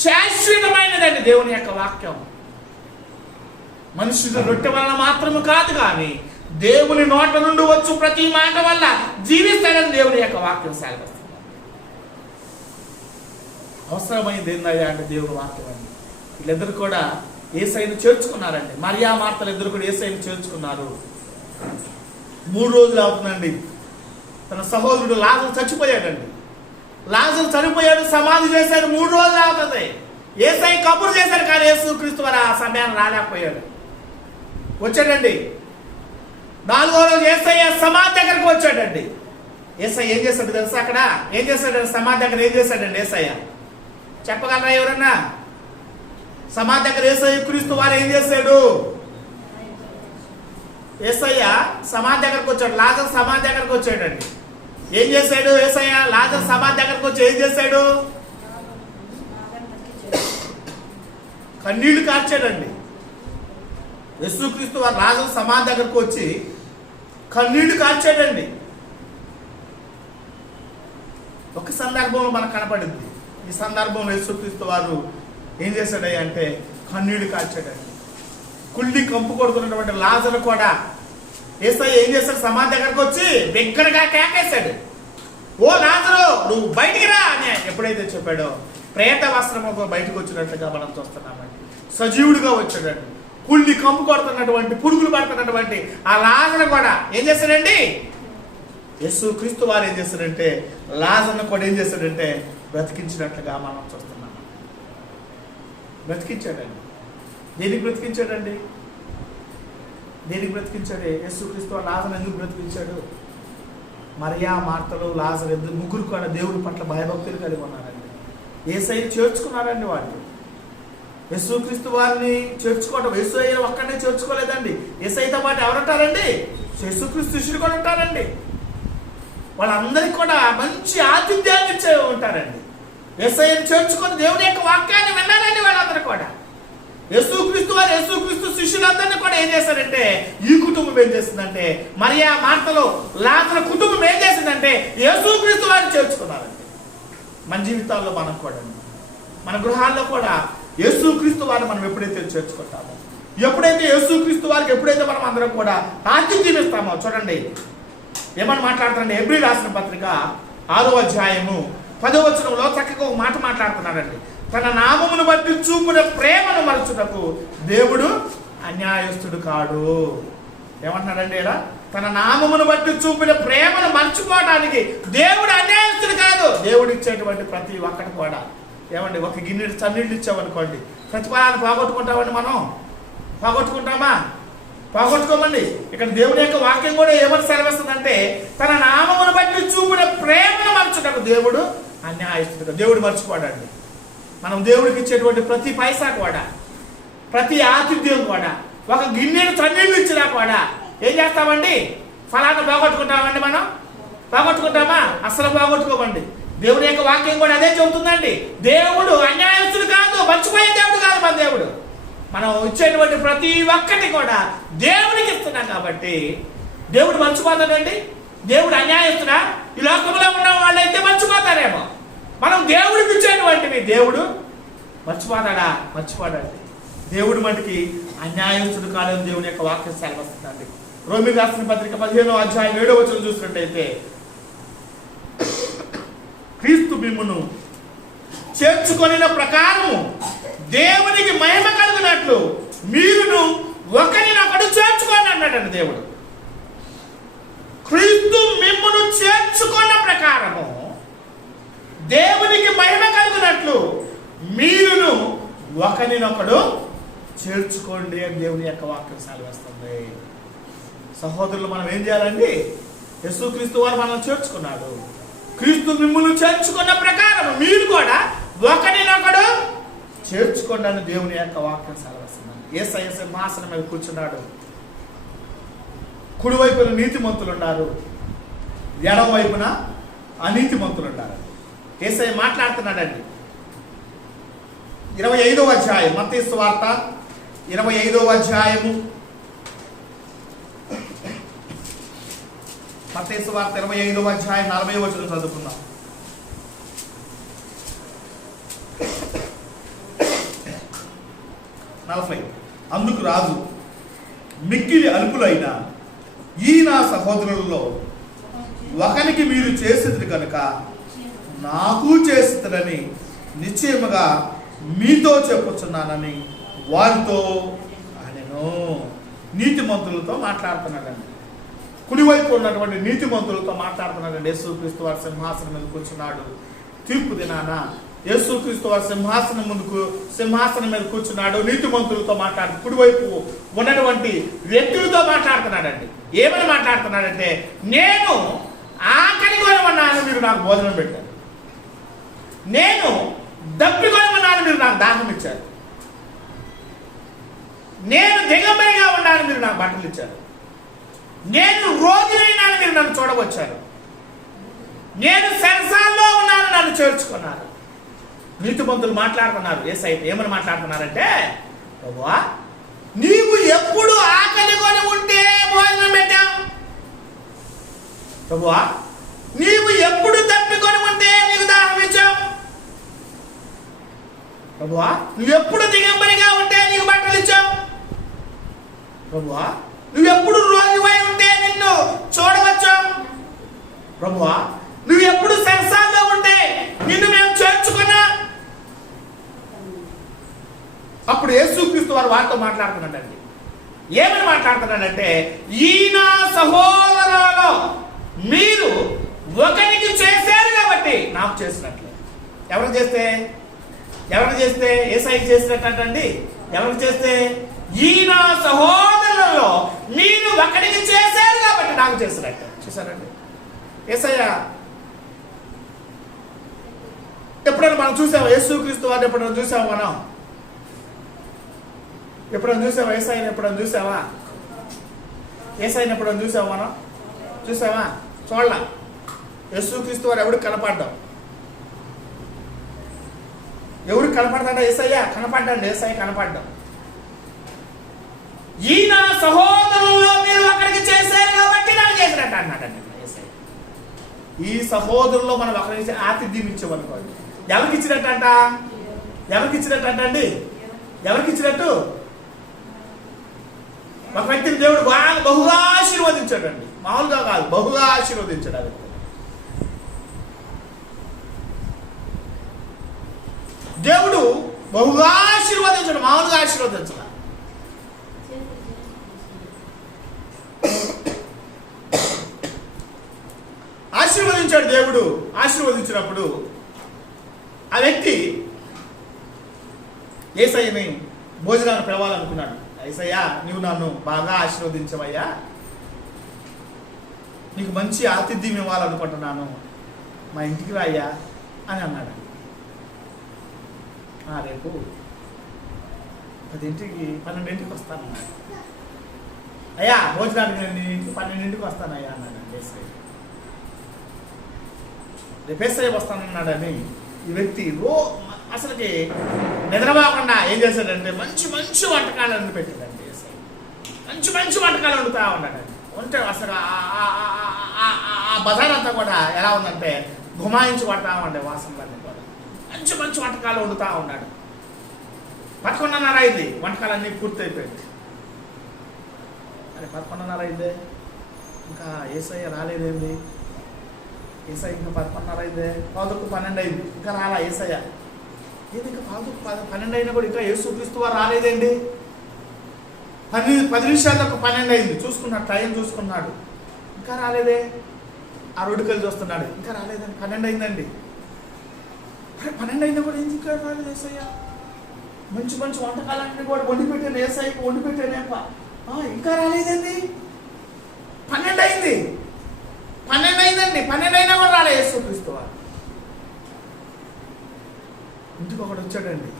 శాశ్వతమైనదండి దేవుని యొక్క వాక్యం. మనుషుడు రొట్టె వలన మాత్రము కాదు, కానీ దేవుని నోట నుండి వచ్చు ప్రతి మాట వల్ల జీవిస్తాడని దేవుని యొక్క వాక్యం సెలవిస్తుంది. అవసరమైంది ఏందయ్యా అంటే దేవుని వాక్యం అండి. వీళ్ళిద్దరు కూడా యేసయ్యను చేర్చుకున్నారండి. మరియా మార్తలు ఇద్దరు కూడా యేసయ్యను చేర్చుకున్నారు. 3 రోజులు అవుతుందండి. తన సహోదరుడు లాజరు చచ్చిపోయాడండి. లాజరు చనిపోయాడు, సమాధి చేశాడు. 3 రోజులు అవుతుంది. యేసయ్య కబురు చేశాడు, కానీ యేసుక్రీస్తు వారు ఆ సమయాన్ని రాలేకపోయాడు. వచ్చాడండి. 4వ రోజు యేసయ్య సమాధి దగ్గరకు వచ్చాడండి. యేసయ్య ఏం చేశాడు తెలుసా? అక్కడ ఏం చేశాడు? సమాధి దగ్గర ఏం చేశాడండి యేసయ్య? చెప్పగలరా ఎవరన్నా? సమాధి దగ్గర యేసుక్రీస్తు వారు ఏం చేశాడు? యేసయ్య సమాధి దగ్గరకు వచ్చాడు. లాజరు సమాధి దగ్గరకు వచ్చాడండి. ఏం చేశాడు యేసయ్య? లాజరు సమాధి దగ్గరకు వచ్చి ఏం చేశాడు? కన్నీళ్లు కార్చాడండి. యేసుక్రీస్తు వారు లాజరు సమాధి దగ్గరకు వచ్చి కన్నీళ్లు కార్చాడండి. ఒక సందర్భంలో మనకు కనపడింది. ఈ సందర్భంలో యేసుక్రీస్తు వారు ఏం చేశాడయ్య అంటే కన్నీళ్లు కార్చాడండి. కుళ్ళి కంపు కొడుతున్నటువంటి లాజరు కూడా యేసయ్య ఏం చేశాడు? సమాధి దగ్గరకు వచ్చి బిగ్గరగా కేకేశాడు, ఓ లాజరు నువ్వు బయటికి రా అని ఎప్పుడైతే చెప్పాడో ప్రేత వస్త్రముతో బయటకు వచ్చినట్లుగా మనం చూస్తున్నామండి. సజీవుడిగా వచ్చాడండి. కుళ్ళి కంపు కొడుతున్నటువంటి, పురుగులు పడుతున్నటువంటి ఆ లాజరు కూడా ఏం చేశాడండి? యేసుక్రీస్తు వారు ఏం చేశాడంటే లాజరును కూడా ఏం చేశాడంటే బ్రతికించినట్లుగా మనం చూస్తున్నాం. బ్రతికించాడండి. దేనికి బ్రతికించాడండి? దేనికి బ్రతికించాడు? యేసుక్రీస్తు వారు లాజరును ఎందుకు బ్రతికించాడు? మరియా మార్తలు లాజరు ఇద్దరు ముగ్గురు కూడా దేవుడి పట్ల భయభక్తులు కలిగి ఉన్నారండి. యేసయ్యను చేర్చుకున్నారండి వాళ్ళు. యేసుక్రీస్తు వారిని చేర్చుకోవటం, యేసయ్య ఒక్కడే చేర్చుకోలేదండి. యేసయ్యతో పాటు ఎవరుంటారండి? యేసుక్రీస్తు శిష్యులు కూడా ఉంటారండి. వాళ్ళందరికీ కూడా మంచి ఆతిథ్యాన్ని ఇచ్చే ఉంటారండి. యేసయ్యను చేర్చుకొని దేవుని యొక్క వాక్యాన్ని విన్నారండి వాళ్ళందరూ కూడా. యేసుక్రీస్తు శిష్యులందరినీ కూడా ఏం చేశారంటే, ఈ కుటుంబం ఏం చేసిందంటే, మరియా మార్తలో లాజరు కుటుంబం ఏం చేసిందంటే యేసుక్రీస్తు వారిని చేర్చుకున్నారంటే. మన జీవితాల్లో మనం కూడా, మన గృహాల్లో కూడా యేసుక్రీస్తు వారిని మనం ఎప్పుడైతే చేర్చుకుంటామో, ఎప్పుడైతే యేసుక్రీస్తు వారికి ఎప్పుడైతే మనం అందరం కూడా ఆతిథ్యం ఇస్తామో, చూడండి ఏమని మాట్లాడుతారండి. హెబ్రీ రాసిన పత్రిక 6వ అధ్యాయము 10వ వచనంలో చక్కగా ఒక మాట మాట్లాడుతున్నాడండి. తన నామమును బట్టి చూపున ప్రేమను మరచుటకు దేవుడు అన్యాయస్తుడు కాడు. ఏమంటున్నాడండి ఇలా? తన నామమును బట్టి చూపిన ప్రేమను మర్చిపోవడానికి దేవుడు అన్యాయస్తుడు కాదు. దేవుడు ఇచ్చేటువంటి ప్రతి ఒక్కటి కూడా, ఏమండి, ఒక గిన్నె చన్నీళ్ళు ఇచ్చామనుకోండి, ప్రతిఫలాన్ని పోగొట్టుకుంటామండి. మనం పోగొట్టుకుంటామా? పోగొట్టుకోమండి. ఇక్కడ దేవుడి యొక్క వాక్యం కూడా ఏమని సెలవిస్తుందంటే, తన నామమును బట్టి చూపిన ప్రేమను మరచుటకు దేవుడు అన్యాయస్తుడు. దేవుడు మర్చిపోడండి. మనం దేవుడికి ఇచ్చేటువంటి ప్రతి పైసా కూడా, ప్రతి ఆతిథ్యం కూడా, ఒక గిన్నెను చన్నీళ్ళు ఇచ్చినా కూడా ఏం చేస్తామండి? ఫలాన్ని పోగొట్టుకుంటామండి. మనం పోగొట్టుకుంటామా? అసలు పోగొట్టుకోమండి. దేవుడి యొక్క వాక్యం కూడా అదే చెబుతుందండి. దేవుడు అన్యాయస్తుడు కాదు, మర్చిపోయే దేవుడు కాదు మన దేవుడు. మనం ఇచ్చేటువంటి ప్రతి ఒక్కటి కూడా దేవుడికి ఇస్తున్నాం కాబట్టి దేవుడు మర్చిపోతాడండి? దేవుడు అన్యాయస్తుడా? ఈ లోకంలో ఉన్న వాళ్ళైతే మర్చిపోతారేమో. మనం దేవుడికి ఇచ్చేటువంటివి దేవుడు మర్చిపోతాడా? మర్చిపోడండి. దేవుడు మటుకి అన్యాయస్తుడు కాదని దేవుని యొక్క వాక్యం సెలవిస్తుందండి. రోమీ రాసిన పత్రిక 15వ అధ్యాయం 7వ వచనం చూసినట్టయితే, క్రీస్తు మిమ్మును చేర్చుకొనిన ప్రకారము దేవునికి మహిమ కలుగునట్లు మీరును ఒకరినొకడు చేర్చుకోండి అన్నాడండి దేవుడు. క్రీస్తు మిమ్మును చేర్చుకున్న ప్రకారము దేవునికి మహిమ కలుగునట్లు మీరును ఒకరినొకడు చేర్చుకోండి అని దేవుని యొక్క వాక్యం సెలవిస్తుంది. సహోదరులు, మనం ఏం చేయాలండి? యేసుక్రీస్తు వారు మనం చేర్చుకున్నాడు. క్రీస్తు మిమ్మును చేర్చుకున్న ప్రకారం మీరు కూడా ఒకరినొకడు చేర్చుకోండి అని దేవుని యొక్క వాక్యం సెలవిస్తుంది. యేసయ్య సింహాసనం మీద కూర్చున్నాడు. కుడివైపున నీతిమంతులు ఉన్నారు, ఎడమ వైపున అనీతిమంతులు ఉన్నారు. యేసయ్య మాట్లాడుతున్నాడండి. 25వ అధ్యాయం మత్తయి సువార్త 25వ అధ్యాయము, మత్తయి సువార్త 25వ అధ్యాయం 40వ వచనం చదువుకుందాం. అందుకు రాజు, మిక్కిలి అల్పులైన ఈ నా సహోదరులలో ఒకనికి మీరు చేసేది కనుక నాకు చేస్తుందని నిశ్చయముగా మీతో చెప్పుచున్నానని వారితో అనెను. నీతిమంతులతో మాట్లాడుతున్నాడండి. కుడివైపు ఉన్నటువంటి నీతిమంతులతో మాట్లాడుతున్నాడండి. యేసుక్రీస్తు వారి సింహాసనం మీద కూర్చున్నాడు. తీర్పు దినాన యేసుక్రీస్తు వారి సింహాసనం మీద కూర్చున్నాడు. నీతిమంతులతో మాట్లాడు, కుడివైపు ఉన్నటువంటి వ్యక్తులతో మాట్లాడుతున్నాడండి. ఏమని మాట్లాడుతున్నాడంటే, నేను ఆకలిగా ఉన్నాను, మీరు నాకు భోజనం పెట్టారు. నేను దప్పిగా ఉన్నాను, మీరు నాకు దాహం ఇచ్చారు. నేను దిగంబరిగా ఉన్నాను, మీరు నాకు బట్టలు ఇచ్చారు. నేను రోగినైనాను, మీరు నన్ను చూడవచ్చారు. నేను సెరసాల్లో ఉన్నాను, నన్ను చేర్చుకున్నారు. నీతిమంతులు మాట్లాడుతున్నారు. ఏమని మాట్లాడుతున్నారంటే, ప్రభువా నీవు ఎప్పుడు ఆకలికొని ఉంటే భోజనం పెట్టావు. ప్రభువా నీవు ఎప్పుడు తప్పికొని ఉంటే నీకు దాహం ఇచ్చావు. ప్రభువా నువ్వు ఎప్పుడు దిగంబరిగా ఉంటే నీకు బట్టలు ఇచ్చావు. ప్రభువా నువ్వు ఎప్పుడు రోగివై ఉంటే నిన్ను చూడవచ్చావు. ప్రభువా నువ్వు ఎప్పుడు సరసాగా ఉంటే నిన్ను మేము చేర్చుకున్నా. అప్పుడు యేసుక్రీస్తు వారు వారితో మాట్లాడుతున్నాడండి. ఏమని మాట్లాడుతున్నాడంటే, ఈ నా సహోదరులలో మీరు ఒకరికి చేశారు కాబట్టి నాకు చేసినట్లే. ఎవరికి చేస్తే యేసయ్యకి చేసినట్టండి. ఎవరికి చేస్తే? ఈ నా సహోదరులలో మీరు ఒకరికి చేశారు కాబట్టి నాకు చేసినట్టు. చూసారండి, యేసయ్య ఎప్పుడైనా మనం చూసామా? యేసుక్రీస్తు వారిని ఎప్పుడైనా చూసామా? మనం ఎప్పుడైనా చూసావా? యేసయ్యని ఎప్పుడైనా చూసావా? యేసయ్యని ఎప్పుడైనా చూసావా? మనం చూసావా? చూడలా. యేసుక్రీస్తు వారు ఎవరికి కనపడ్డాం? ఎవరికి కనపడతాడా? యేసయ్య కనపడ్డాడు. యేసయ్య కనపడ్డాం. ఈ నా సహోదరుల్లో మీరు ఒకరికి చేశారు కాబట్టి నాకు చేసినట్టు అన్నాడండి. ఈ సహోదరుల్లో మనం ఒకరికి ఆతిథ్యం ఇచ్చామనుకోండి, ఎవరికి ఇచ్చినట్టంట? ఎవరికి ఇచ్చినట్టు అండి? ఎవరికి ఇచ్చినట్టు? ఒక వ్యక్తిని దేవుడు బహుగా ఆశీర్వదించాడండి. మామూలుగా కాదు, బహుగా ఆశీర్వదించాడు ఆ వ్యక్తి. దేవుడు బహుగా ఆశీర్వదించాడు, మామూలుగా ఆశీర్వదించాడు. ఆశీర్వదించాడు దేవుడు. ఆశీర్వదించినప్పుడు ఆ వ్యక్తి యేసయ్యని భోజనాన్ని పిలవాలనుకున్నాడు. యేసయ్యా, నువ్వు నన్ను బాగా ఆశీర్వదించవయ్యా, నీకు మంచి ఆతిథ్యం ఇవ్వాలనుకుంటున్నాను, మా ఇంటికి రాయ్యా అని అన్నాడు. రేపు 12ంటికి వస్తాను అయ్యా, భోజనానికి నేను 12ంటికి వస్తానయ్యా అన్నాడు యేసయ్య. రేపు యేసయ్య వస్తానన్నాడని ఈ వ్యక్తి అసలుకి నిద్రపోకుండా ఏం చేశాడంటే మంచి మంచి వంటకాలను పెట్టాడండి యేసయ్య. మంచి మంచి వంటకాలు వండుతూ ఉన్నాడండి. ఉంటే అసలు ఆ బజార్ అంతా కూడా ఎలా ఉందంటే గుమాయించి పడతా ఉండే వాసనలన్నీ కూడా. మంచి మంచి వంటకాలు వండుతూ ఉన్నాడు. 11:30 అయింది, వంటకాలన్నీ పూర్తి అయిపోయింది. అరే 11:30 అయిందే, ఇంకా యేసయ్య రాలేదేంది? యేసయ్య ఇంకా 11:30 అయిందే, 11:12 అయింది, ఇంకా రాలా యేసయ్య. ఏది ఇంకా 12 అయినా కూడా ఇంకా యేసుక్రీస్తు వారు రాలేదండి. 10 నిమిషాలకు 12 అయింది, చూసుకున్నాడు, టైం చూసుకున్నాడు, ఇంకా రాలేదే. ఆ రోడ్డుకెళ్ళి చూస్తున్నాడు, ఇంకా రాలేదండి, 12 అయిందండి. 12 అయినా కూడా ఎందుకు ఇంకా రాలేదు యేసయ్య? మంచి మంచి వంటకాలన్నీ కూడా వండి పెట్టాను యేసయ్యకు, వండి పెట్టానేప, ఇంకా రాలేదండి. 12 అయింది, 12 అయిందండి, 12 అయినా కూడా రాలే యేసుక్రీస్తు వారు. ఇంటికి ఒకడు వచ్చాడండి,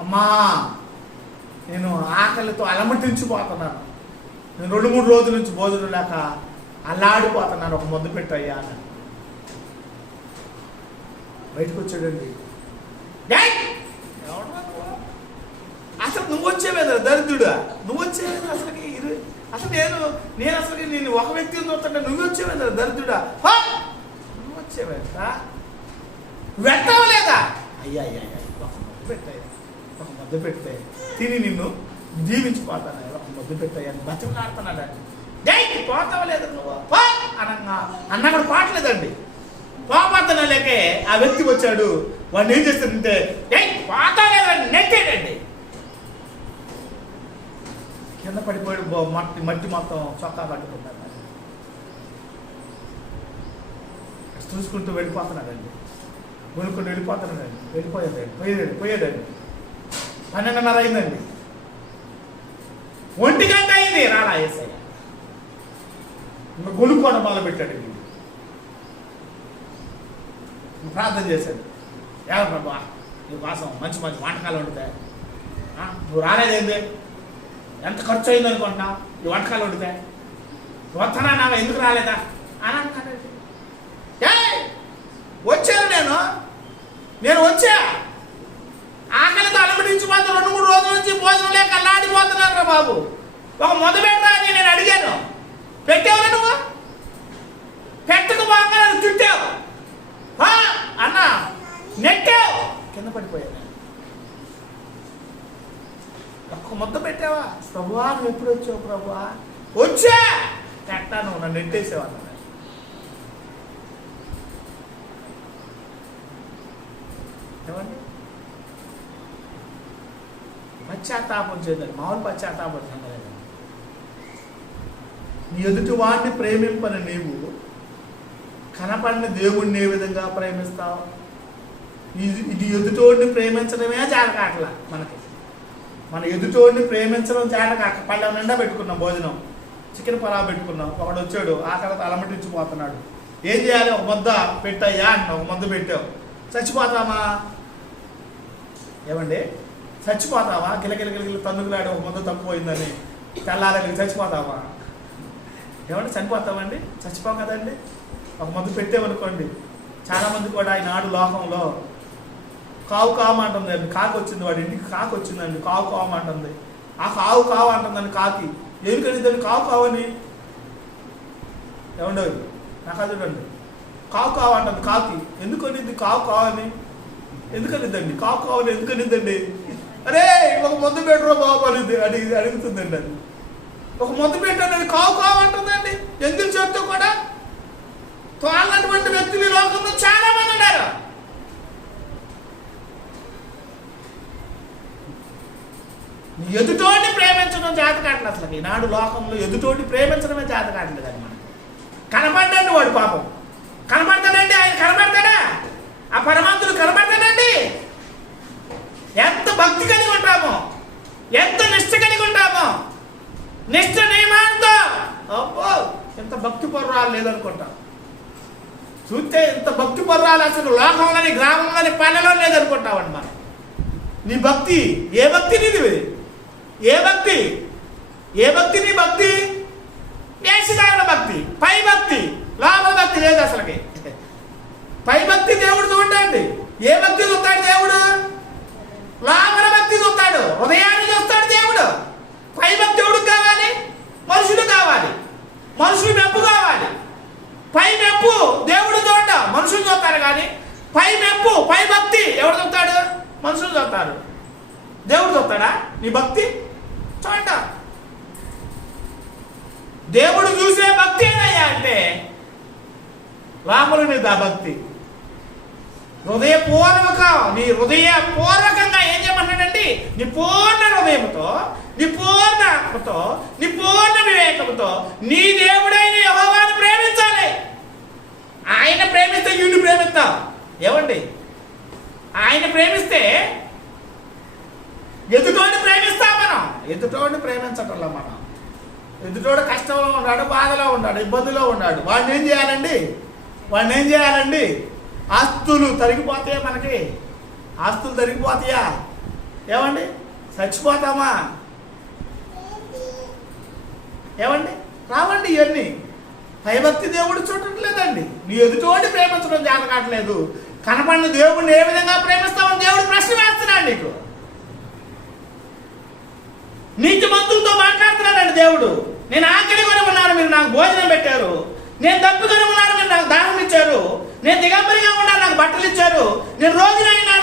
అమ్మా నేను ఆకలితో అలమటించిపోతున్నాను, నేను 2-3 రోజుల నుంచి భోజనం లేక అల్లాడిపోతున్నాను, ఒక ముద్ద పెట్టయ్యా అని. బయటకు వచ్చాడండి. అసలు నువ్వు వచ్చేవేదా దరిద్రుడా, నువ్వు వచ్చేవేదా అసలుకి? అసలు నేను అసలు నేను ఒక వ్యక్తిని చూస్తుంటే నువ్వు వచ్చేవేదా దరిద్రుడా, నువ్వు వచ్చేవేదా, వెట్టవలేదా? అయ్యా ఒక ముద్ద పెట్టాయి, ఒక ముద్ద పెడితే తిని నిన్ను జీవించిపోతాను, ఒక ముద్ద పెట్టాయని బతిమలాడుతున్నాడండి. పోతావలేదు నువ్వు అనగా అన్న కూడా పాటలేదండి. పోతాన లేకే ఆ వ్యక్తి వచ్చాడు, వాడిని ఏం చేస్తాడంటే పోతాలేదండి నెట్టాడండి. కింద పడిపోయాడు, మట్టి మొత్తం చొక్కా కట్టుకుంటాడు. చూసుకుంటూ వెళ్ళిపోతున్నాడండి, కొనుక్కుంటూ వెళ్ళిపోతున్నాడండి. పోయాడండి. 12:30 అయిందండి, 1 గంట అయింది, రాలా యేసయ్య. ఇంకా కొనుక్కోవడం మొదలు పెట్టాడు. ప్రార్థన చేశాడు, ఎవరు ప్రభా నీ కోసం మంచి మంచి వంటకాలు వండుతాయి, నువ్వు రాలేదేంది, ఎంత ఖర్చు అయింది అనుకుంటున్నావు ఈ వంటకాలు వండితే, వస్తానా నా ఎందుకు రాలేదా అని అంటాడండి. వచ్చాను నేను వచ్చా, ఆకలితో అలమటించిపోతే 2-3 రోజుల నుంచి భోజనం లేక అల్లాడిపోతున్నాను రా బాబు, ఒక మొదలు పెట్టరా అని నేను అడిగాను. పెట్టావురా నువ్వు? పెట్టకు బాగా చుట్టావు అన్న, నెట్టావు, కింద పడిపోయాను. ఒక్క ముద్ద పెట్టావా? ప్రభువా నువ్వు ఎప్పుడు వచ్చావు? ప్రభువా వచ్చా, ఎట్టా నువ్వు నన్ను నెట్టేసావు అన్నాడు. ఏమండి, పశ్చాత్తాపం చేద్దాం, మామూలు పశ్చాత్తాపం చేయలేదు. నీ ఎదుటి వాడిని ప్రేమింపని నీవు కనపడిన దేవుణ్ణి ఏ విధంగా ప్రేమిస్తావు? ఇది ఎదుటోడిని ప్రేమించడమే చేతకాట్లా మనకి. మన ఎదుటోడిని ప్రేమించడం చేతకాక పళ్ళెం నిండా పెట్టుకున్నాం భోజనం, చికెన్ పలావ్ పెట్టుకున్నాం. ఒకడు వచ్చాడు ఆకలితో అలమటించిపోతున్నాడు, ఏం చేయాలి? ఒక ముద్ద పెట్టయ్యా అంటున్నావు, ఒక ముద్ద పెట్టావు, చచ్చిపోతామా? ఏమండి చచ్చిపోతావా? గిలగిలగిలగిల తన్నుకులాడి ఒక ముద్ద తక్కువైందని తెల్లారగిలి చచ్చిపోతావా? ఏమంటే చనిపోతామండి? చచ్చిపోం కదండి. ఒక ముద్ద పెట్టామనుకోండి, చాలామంది కూడా ఈనాడు లోకంలో కావు కామంటుంది అండి, కాకు వచ్చింది, వాడి ఇంటికి కాకు వచ్చిందండి, కావు కామంటుంది, ఆ కావు కావు అంటుందని కాకి. ఎందుకని దాన్ని కావు కావని? ఏమండో నాకు అది చూడండి, కావు కావు అంటుంది కాకి. ఎందుకనిద్ది కావు కావని? ఎందుకనిద్దండి కావు కావని? ఎందుకనిద్దండి? అరే ఒక ముద్దు పెట్టరా బాబు అని అడుగుతుందండి. అది ఒక ముద్దు పెట్టానని కావు కావు అంటుందండి. ఎందుకు చెప్తూ కూడా తోలనటువంటి వ్యక్తులు ఈ లోకంలో చాలా మంది ఉన్నారు. ఎదుటోడిని ప్రేమించడం చేత కావట్లేదు. అసలు ఈనాడు లోకంలో ఎదుటోడిని ప్రేమించడమే చేత కావట్లేదు అని మనకి. కనపడ్డండి వాడు పాపం, కనపడతాడండి. ఆయన కనపడతాడా? ఆ పరమాత్ముడు కనపడతాడండి. ఎంత భక్తి కలిగి ఉంటామో, ఎంత నిష్ఠ కలిగి ఉంటామో, నిష్ఠ నియమాలతో అబ్బో ఎంత భక్తి పర్వాలు లేదనుకుంటాం. చూస్తే ఇంత భక్తి పర్వాలు అసలు లోకంలోని, గ్రామంలోని, పల్లెలో లేదనుకుంటామండి మనం. నీ భక్తి ఏ భక్తి? నీది ఏ భక్తి? ఏ భక్తి నీ భక్తి? వేషధారణ భక్తి, పై భక్తి, లోపల భక్తి లేదు అసలుకి. పై భక్తి దేవుడు చూడండి. ఏ భక్తి చూస్తాడు దేవుడు? లోపల భక్తి చూస్తాడు, హృదయాన్ని చూస్తాడు దేవుడు. పై భక్తి ఎవడికి కావాలి? మనుషులు కావాలి, మనుషులు మెప్పు కావాలి. పై మెప్పు దేవుడు చూడ, మనుషులు చూస్తారు. కానీ పై మెప్పు, పై భక్తి ఎవడు చూస్తాడు? మనుషులు చూస్తారు. దేవుడు చూస్తాడా నీ భక్తి? చూడ. దేవుడు చూసే భక్తి ఏదయ్యా అంటే లోపల మీద ఆ భక్తి హృదయపూర్వకం. నీ హృదయపూర్వకంగా ఏం చేయమంటాడండి? నీ పూర్ణ హృదయంతో, నీ పూర్ణ ఆత్మతో, నీ పూర్ణ వివేకంతో నీ దేవుడైన యెహోవాను ప్రేమించాలి. ఆయన ప్రేమిస్తే ఈయన్ని ప్రేమిస్తాం. ఏమండి? ఆయన ప్రేమిస్తే ఎదుటోడిని ప్రేమిస్తాం మనం. ఎదుటోడిని ప్రేమించటంలో మనం, ఎదుటోడు కష్టంలో ఉన్నాడు, బాధలో ఉన్నాడు, ఇబ్బందిలో ఉన్నాడు, వాడిని ఏం చేయాలండి? వాడిని ఏం చేయాలండి? ఆస్తులు తరిగిపోతాయా? మనకి ఆస్తులు తరిగిపోతాయా? ఏమండి? చచ్చిపోతామా? ఏమండి? రావండి ఇవన్నీ. భయభక్తి దేవుడు చూడట్లేదండి. నీ ఎదుటోడి ప్రేమించడం చేత కావట్లేదు. కనపడిన దేవుడిని ఏ విధంగా ప్రేమిస్తామని దేవుడు ప్రశ్న వేస్తున్నాడు నీకు. నీతిమంతులతో మాట్లాడుతున్నాడండి దేవుడు. నేను ఆకలి కొని ఉన్నాను, మీరు నాకు భోజనం పెట్టారు. నేను తప్పుకొని ఉన్నాను, మీరు నాకు దానం ఇచ్చారు. నేను దిగంబరిగా ఉన్నాను, నాకు బట్టలు ఇచ్చారు. నేను రోగినైనా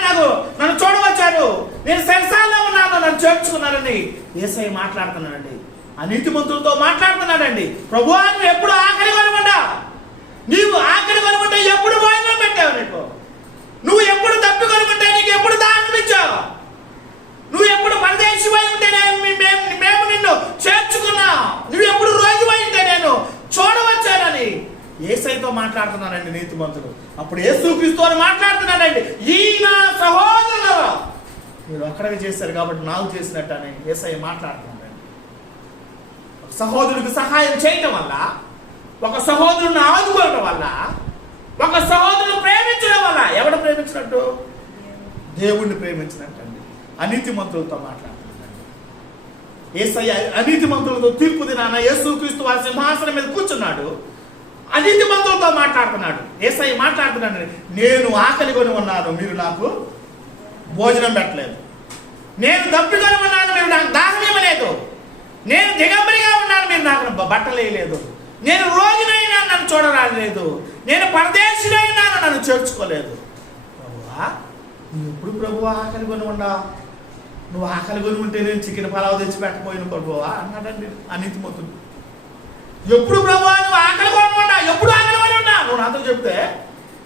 నన్ను చూడవచ్చారు. నేను సెరసాల్లో ఉన్నాను, నన్ను చేర్చుకున్నారని యేసయ్య మాట్లాడుతున్నాడండి. ఆ నీతిమంతులతో మాట్లాడుతున్నాడండి. ప్రభువా నువ్వు ఎప్పుడు ఆకలి కొనకుండా, నీవు ఆకలి కొనకుండా ఎప్పుడు భోజనం పెట్టావు? నీకు నువ్వు ఎప్పుడు తప్పు కొనుకుంటే నీకు ఎప్పుడు దానం ఇచ్చావు? నువ్వు ఎప్పుడు పరదేశివై ఉంటే మేము నిన్ను చేర్చుకున్నావు. నువ్వు ఎప్పుడు రోగివై ఉంటే నేను చూడవచ్చానని యేసయ్యతో మాట్లాడుతున్నానండి నీతిమంతుడు. అప్పుడు యేసుక్రీస్తు అని మాట్లాడుతున్నాడండి. ఈ నా సహోదరులు మీరు అక్కడికి చేశారు కాబట్టి నాకు చేసినట్టు అని యేసయ్య మాట్లాడుతున్నాడండి. ఒక సహోదరుడికి సహాయం చేయటం వల్ల, ఒక సహోదరుని ఆదుకోవడం వల్ల, ఒక సహోదరుని ప్రేమించడం వల్ల ఎవడు ప్రేమించినట్టు? దేవుణ్ణి ప్రేమించినట్టు అండి. అనీతిమంతులతో మాట్లాడుతున్నాడండి యేసయ్య. అనీతిమంతులతో తీర్పు దినాన యేసుక్రీస్తు వారి సింహాసనం మీద కూర్చున్నాడు. అనీతిమంతులతో మాట్లాడుతున్నాడు. యేసయ్య మాట్లాడుతున్నాడు, నేను ఆకలి కొని ఉన్నాను, మీరు నాకు భోజనం పెట్టలేదు. నేను దప్పికొని ఉన్నాను, మీరు నాకు దాహం ఇవ్వలేదు. నేను దిగంబరిగా ఉన్నాను, మీరు నాకు బట్టలు వేయలేదు. నేను రోగినైనా నన్ను చూడరాలేదు. నేను పరదేశుడైనా నన్ను చేర్చుకోలేదు. ప్రభువా నువ్వు ఎప్పుడు ప్రభువా ఆకలి కొని ఉండా? నువ్వు ఆకలి కొని ఉంటే నేను చికెన్ పలావ్ తెచ్చి పెట్టకపోయిన ప్రభువా అన్నాడండి అనీతిమంతుడు. ఎప్పుడు ప్రభువా నువ్వు ఆకలి కొని ఉండా? ఎప్పుడు ఆకలి కొని ఉన్నా? నువ్వు నాతో చెప్తే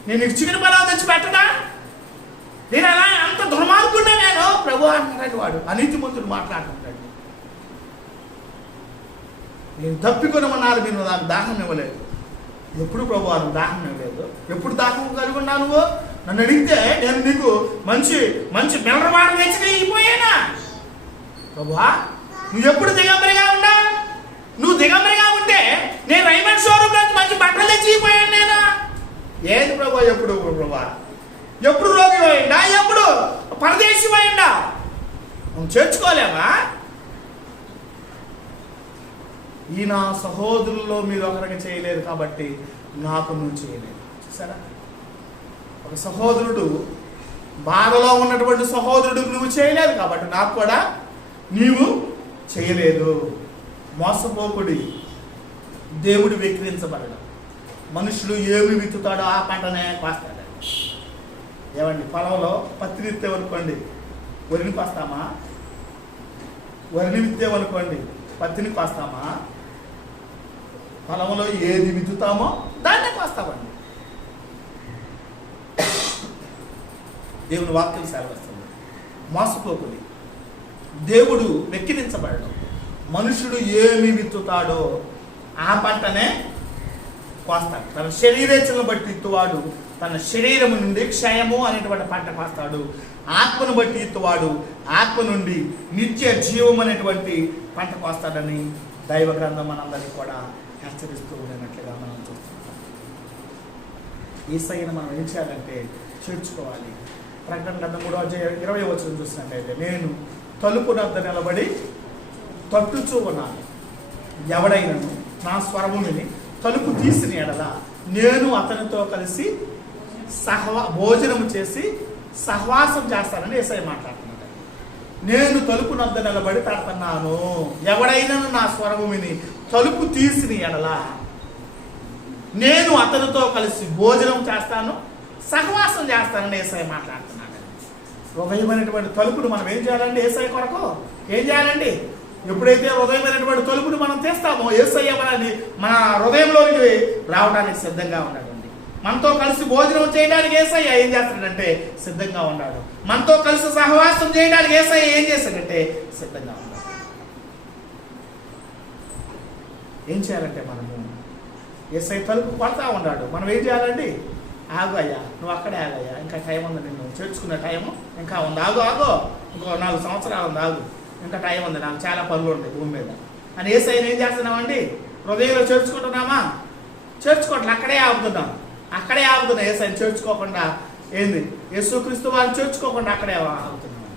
నేను నీకు చికెన్ పలావ్ తెచ్చి పెట్టదా? నేను అలా అంత దుర్మార్గున్నా నేను ప్రభువా అన్నాడు వాడు. అనీతిమంతుడు మాట్లాడుతున్నాడు. నేను తప్పికొని ఉన్నాను, మీరు నాకు దాహం ఇవ్వలేదు. ఎప్పుడు ప్రభువా నువ్వు దాహం ఇవ్వలేదు? ఎప్పుడు దాహం కలిగి ఉన్నా? నువ్వు నన్ను అడిగితే నేను నీకు మంచి మంచి మినరల్ తెచ్చి ఇపోయానా? ప్రభువా నువ్వు ఎప్పుడు దిగంబరిగా ఉన్నా? నువ్వు దిగంబరిగా ఉంటే నేను రైమండ్ షోరూమ్ నుంచి మంచి బట్టలు తెచ్చి ఇపోయాను నేను. ఏది ప్రభువా? ఎప్పుడు ప్రభువా? ఎప్పుడు రోగి పోయిందా? ఎప్పుడు పరదేశి పోయిందా? నువ్వు చేర్చుకోలేమా? ఈ నా సహోదరుల్లో మీరు ఒకరికి చేయలేరు కాబట్టి నాకు నువ్వు చేయలేదు. చూసారా? ఒక సహోదరుడు బాధలో ఉన్నటువంటి సహోదరుడు నువ్వు చేయలేదు కాబట్టి నాకు కూడా నీవు చేయలేదు. మోసపోకుడి, దేవుడు వెక్కిరించబడడం. మనుషులు ఏమి విత్తుతాడో ఆ పంటనే కోస్తాడు. ఏమండి, పొలంలో పత్తి విత్తేవనుకోండి వరిని కోస్తామా? వరిని విత్తేవనుకోండి పత్తిని కోస్తామా? పొలంలో ఏది విత్తుతామో దాన్నే కోస్తామండి. దేవుని వాక్యం సెలవిస్తుంది, మోసపోకుడి, దేవుడు వెక్కిరించబడడం. మనుషుడు ఏమి విత్తుతాడో ఆ పంటనే కోస్తాడు. తన శరీరేచ్ఛలను బట్టి ఇత్తువాడు తన శరీరము నుండి క్షయము అనేటువంటి పంట కోస్తాడు. ఆత్మను బట్టి ఇత్తువాడు ఆత్మ నుండి నిత్య జీవం అనేటువంటి పంట కోస్తాడని దైవ గ్రంథం మనందరికీ కూడా హెచ్చరిస్తూ ఉన్నట్లుగా మనం చూస్తున్నాం. యేసయ్యను మనం ఏం చేయాలంటే చేర్చుకోవాలి. ప్రకటన గ్రంథం 3:20 చూసినట్లయితే, నేను తలుపు వద్ద నిలబడి తట్టుచూ ఉన్నాను, ఎవడైనను నా స్వరము విని తలుపు తీసిన ఎడల నేను అతనితో కలిసి భోజనము చేసి సహవాసం చేస్తానని యేసయ్య మాట్లాడుతున్నాడు. నేను తలుపు వద్ద నిలబడి తడుతున్నాను, ఎవడైనను నా స్వరము విని తలుపు తీసిన ఎడల నేను అతనితో కలిసి భోజనం చేస్తాను, సహవాసం చేస్తానని యేసయ్య మాట్లాడుతున్నాడు. హృదయమైనటువంటి తలుపును మనం ఏం చేయాలండి? యేసయ్య కొరకు ఏం చేయాలండి? ఎప్పుడైతే హృదయమైనటువంటి తలుపును మనం తీస్తామో యేసయ్య మన హృదయంలోకి రావడానికి సిద్ధంగా ఉన్నాడండి. మనతో కలిసి భోజనం చేయడానికి యేసయ్య ఏం చేస్తాడంటే సిద్ధంగా ఉన్నాడు. మనతో కలిసి సహవాసం చేయడానికి యేసయ్య ఏం చేశాడంటే సిద్ధంగా ఉన్నాడు. ఏం చేయాలంటే మనము యేసయ్య తలుపు పడతా ఉన్నాడు, మనం ఏం చేయాలండి? ఆగు అయ్యా, నువ్వు అక్కడే ఆగయ్యా, ఇంకా టైం ఉంది, నిన్ను చేర్చుకునే టైము ఇంకా ఉంది, ఆగు ఇంకో 4 సంవత్సరాలు ఉంది, ఆగు, ఇంకా టైం ఉంది, నాకు చాలా పనులు ఉంటాయి భూమి మీద అని యేసయ్యను ఏం చేస్తున్నామండి? హృదయంలో చేర్చుకుంటున్నామా? చేర్చుకోవట్లే, అక్కడే ఆగుతున్నాం. యేసయ్యను చేర్చుకోకుండా ఏంది? యేసుక్రీస్తు వారిని చేర్చుకోకుండా అక్కడే ఆగుతున్నాం.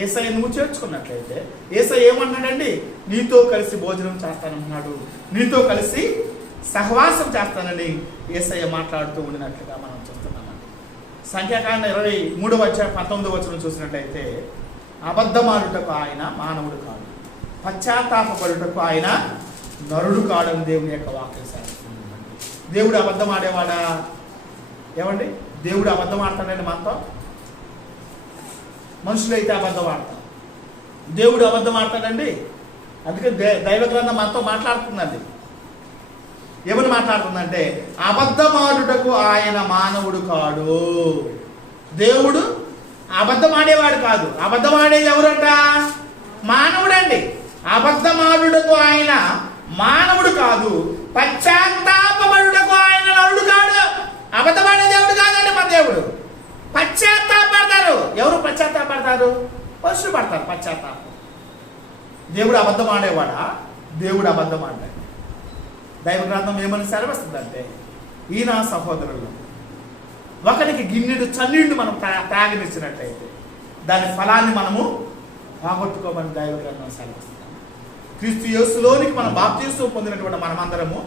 యేసయ్య నువ్వు చేర్చుకున్నట్లయితే యేసయ్య ఏమన్నాడండి? నీతో కలిసి భోజనం చేస్తానన్నాడు, నీతో కలిసి సహవాసం చేస్తానని యేసయ్య మాట్లాడుతూ ఉండినట్లుగా మనం చూస్తున్నామండి. సంఖ్యాకాండ 23:19 చూసినట్లయితే, అబద్ధమాడుటకు ఆయన మానవుడు కాదు, పశ్చాత్తాపపడుటకు ఆయన నరుడు కాడని దేవుని యొక్క వాక్యం సాగిస్తుందండి. దేవుడు అబద్ధం ఆడేవాడా? ఏమండి, దేవుడు అబద్ధం ఆడతాడండి మనతో? మనుషులైతే అబద్ధం ఆడతాం, దేవుడు అబద్ధం ఆడతాడండి. అందుకే దైవ గ్రంథం మనతో మాట్లాడుతుందండి. ఏమని మాట్లాడుతుందంటే, అబద్ధమాడుటకు ఆయన మానవుడు కాడు. దేవుడు అబద్ధమాడేవాడు కాదు. అబద్ధమాడేది ఎవరంట? మానవుడండి. అబద్ధమాడుటకు ఆయన మానవుడు కాదు, పశ్చాత్తాపడుటకు ఆయన నరుడు కాడు. అబద్ధమాడే దేవుడు కాదండి మన దేవుడు. పశ్చాత్తాపడతారు. ఎవరు పశ్చాత్తాపడతారు? పశువులు పడతారు పశ్చాత్తాపం. దేవుడు అబద్ధం ఆడేవాడా? దేవుడు అబద్ధం ఆడాడు. దైవ గ్రంథం ఏమని సెలవిస్తుందంటే, ఈయన సహోదరులు ఒకరికి గిన్నెడు చన్నీళ్ళు మనం తాగనిచ్చినట్లయితే దాని ఫలాన్ని మనము పోగొట్టుకోమని దైవ గ్రంథం సెలవిస్తుంది. క్రీస్తు యేసులోనికి మనం బాప్తిస్మం పొందినటువంటి మనమందరము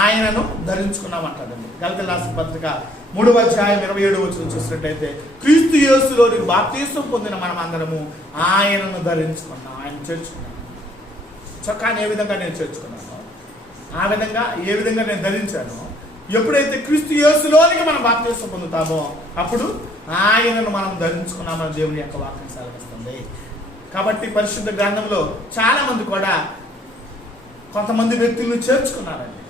ఆయనను ధరించుకున్నామంటాడండి. గలతీయులకు రాసిన పత్రిక 3:27 చూసినట్లయితే, క్రీస్తు యేసులోనికి బాప్తిస్మం పొందిన మనమందరము ఆయనను ధరించుకున్నాం, ఆయన చేర్చుకున్నాం. చొక్కాని ఏ విధంగా నేను చేర్చుకున్నాను, ఆ విధంగా ఏ విధంగా నేను ధరించాను. ఎప్పుడైతే క్రీస్తు యేసులోనికి మనం బాప్తిస్మం పొందుతామో అప్పుడు ఆయనను మనం ధరించుకున్నామని దేవుని యొక్క వాక్యం సెలవిస్తుంది. కాబట్టి పరిశుద్ధ గ్రంథంలో చాలా మంది కూడా కొంతమంది వ్యక్తులను చేర్చుకున్నారండి.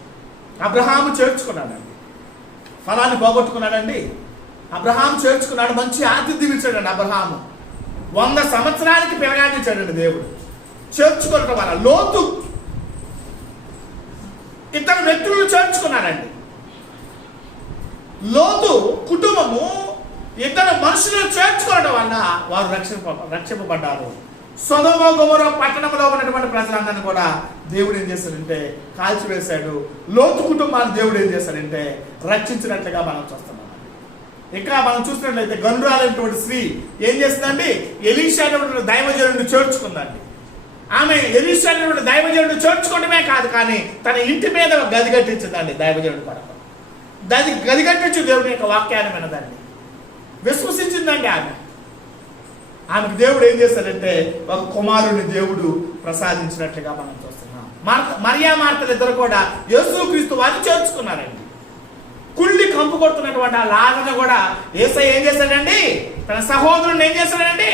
అబ్రహాము చేర్చుకున్నాడండి, ఫలాన్ని పోగొట్టుకున్నాడండి. అబ్రహాము చేర్చుకున్నాడు, మంచి ఆతిథ్యం ఇచ్చాడండి. అబ్రహాము 100 సంవత్సరాలకి పెరగానిచ్చాడండి దేవుడు. చేర్చుకోవడం వల్ల లోతు ఇద్దరు వ్యక్తులను చేర్చుకున్నారండి. లోతు కుటుంబము ఇద్దరు మనుషులను చేర్చుకోవడం వల్ల వారు రక్షింపబడ్డారు. సొదొమ గొమొర్రా పట్టణంలో ఉన్నటువంటి ప్రజలందరినీ కూడా దేవుడు ఏం చేశాడంటే కాల్చివేశాడు. లోతు కుటుంబాన్ని దేవుడు ఏం చేశాడంటే రక్షించినట్లుగా మనం చూస్తున్నాం. ఇంకా మనం చూసినట్లయితే గనురాలైనటువంటి స్త్రీ ఏం చేస్తుందండి? ఎలీషా అనేటువంటి దైవజనుడిని చేర్చుకుందండి. ఆమె ఎలీషా అనేటువంటి దైవజనుడిని చేర్చుకోవడమే కాదు, కానీ తన ఇంటి మీద గది కట్టించిందండి. దైవజనుడి కొరకు గది కట్టించి దేవుని యొక్క వాక్యాన్ని వినదండి, విశ్వసించిందండి. ఆమెకు దేవుడు ఏం చేశాడంటే ఒక కుమారుని దేవుడు ప్రసాదించినట్లుగా మనం చూస్తున్నాం. మరియా మార్తలు ఇద్దరు కూడా యేసుక్రీస్తు వారిని చేర్చుకున్నారండి. కుళ్ళి కంపు కొడుతున్నటువంటి ఆ లాజరును కూడా యేసయ్య ఏం చేశాడండి, తన సహోదరుని ఏం చేశాడండి,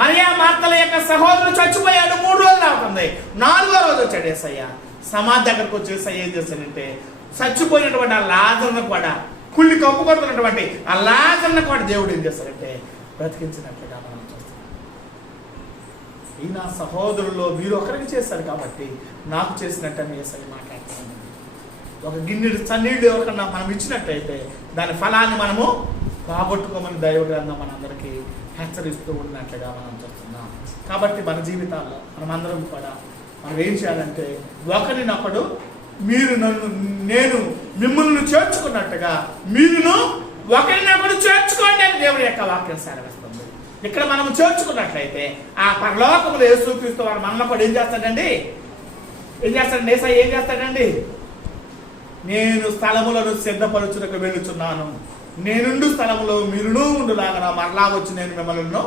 మరియా మార్తల యొక్క సహోదరుడు చచ్చిపోయాడు, 3 రోజులు అవుతుంది, 4వ రోజు వచ్చాడు యేసయ్య. సమాధి దగ్గరకు వచ్చి యేసయ్య ఏం చేశాడంటే చచ్చిపోయినటువంటి ఆ లాజరును కూడా, కుళ్ళి కంపు కొడుతున్నటువంటి ఆ లాజరును కూడా దేవుడు ఏం చేశాడంటే బ్రతికించినట్లుగా మనం చూస్తున్నాం. ఈ నా సహోదరుల్లో మీరు ఒకరికి చేశారు కాబట్టి నాకు చేసినట్టని యేసయ్య మాట్లాడుతున్నాడు. ఒక గిన్నెడు చన్నీళ్ళు ఎవరికన్నా మనం ఇచ్చినట్టయితే దాని ఫలాన్ని మనము రాబట్టుకోమని దైవ గ్రంథం మనందరికీ హెచ్చరిస్తూ ఉన్నట్లుగా మనం చూస్తున్నాం. కాబట్టి మన జీవితాల్లో మనమందరం కూడా మనం ఏం చేయాలంటే ఒకరినొకడు మీరు నేను మిమ్మల్ని చేర్చుకున్నట్టుగా మీరును ఒకరినొకడు చేర్చుకోండి అని దేవుడి యొక్క వాక్యం సెలవిస్తుంది. ఇక్కడ మనం చేర్చుకున్నట్లయితే ఆ పరలోకములో యేసుక్రీస్తు వారు మనలో కూడా ఏం చేస్తాడండి, యేసయ్య ఏం చేస్తాడండి, నేను స్థలములను సిద్ధపరచుటకు వెళ్ళుచున్నాను, నేనుండు స్థలములో మీరును ఉండులాగా మరలా వచ్చి నేను మిమ్మల్ని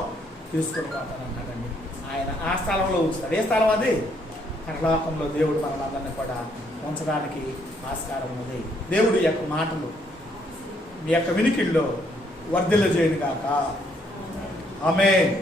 తీసుకుని పోతాను అన్నాడండి. ఆయన ఆ స్థలంలో ఉంచుతాడు. ఏ స్థలం అది? పరలోకంలో దేవుడు మనలందరినీ కూడా ఉంచడానికి ఆస్కారం ఉంది. దేవుడి యొక్క మాటలు మీ యొక్క వినికిల్లో వర్ధిల్ల చేయను గాక. ఆమేన్.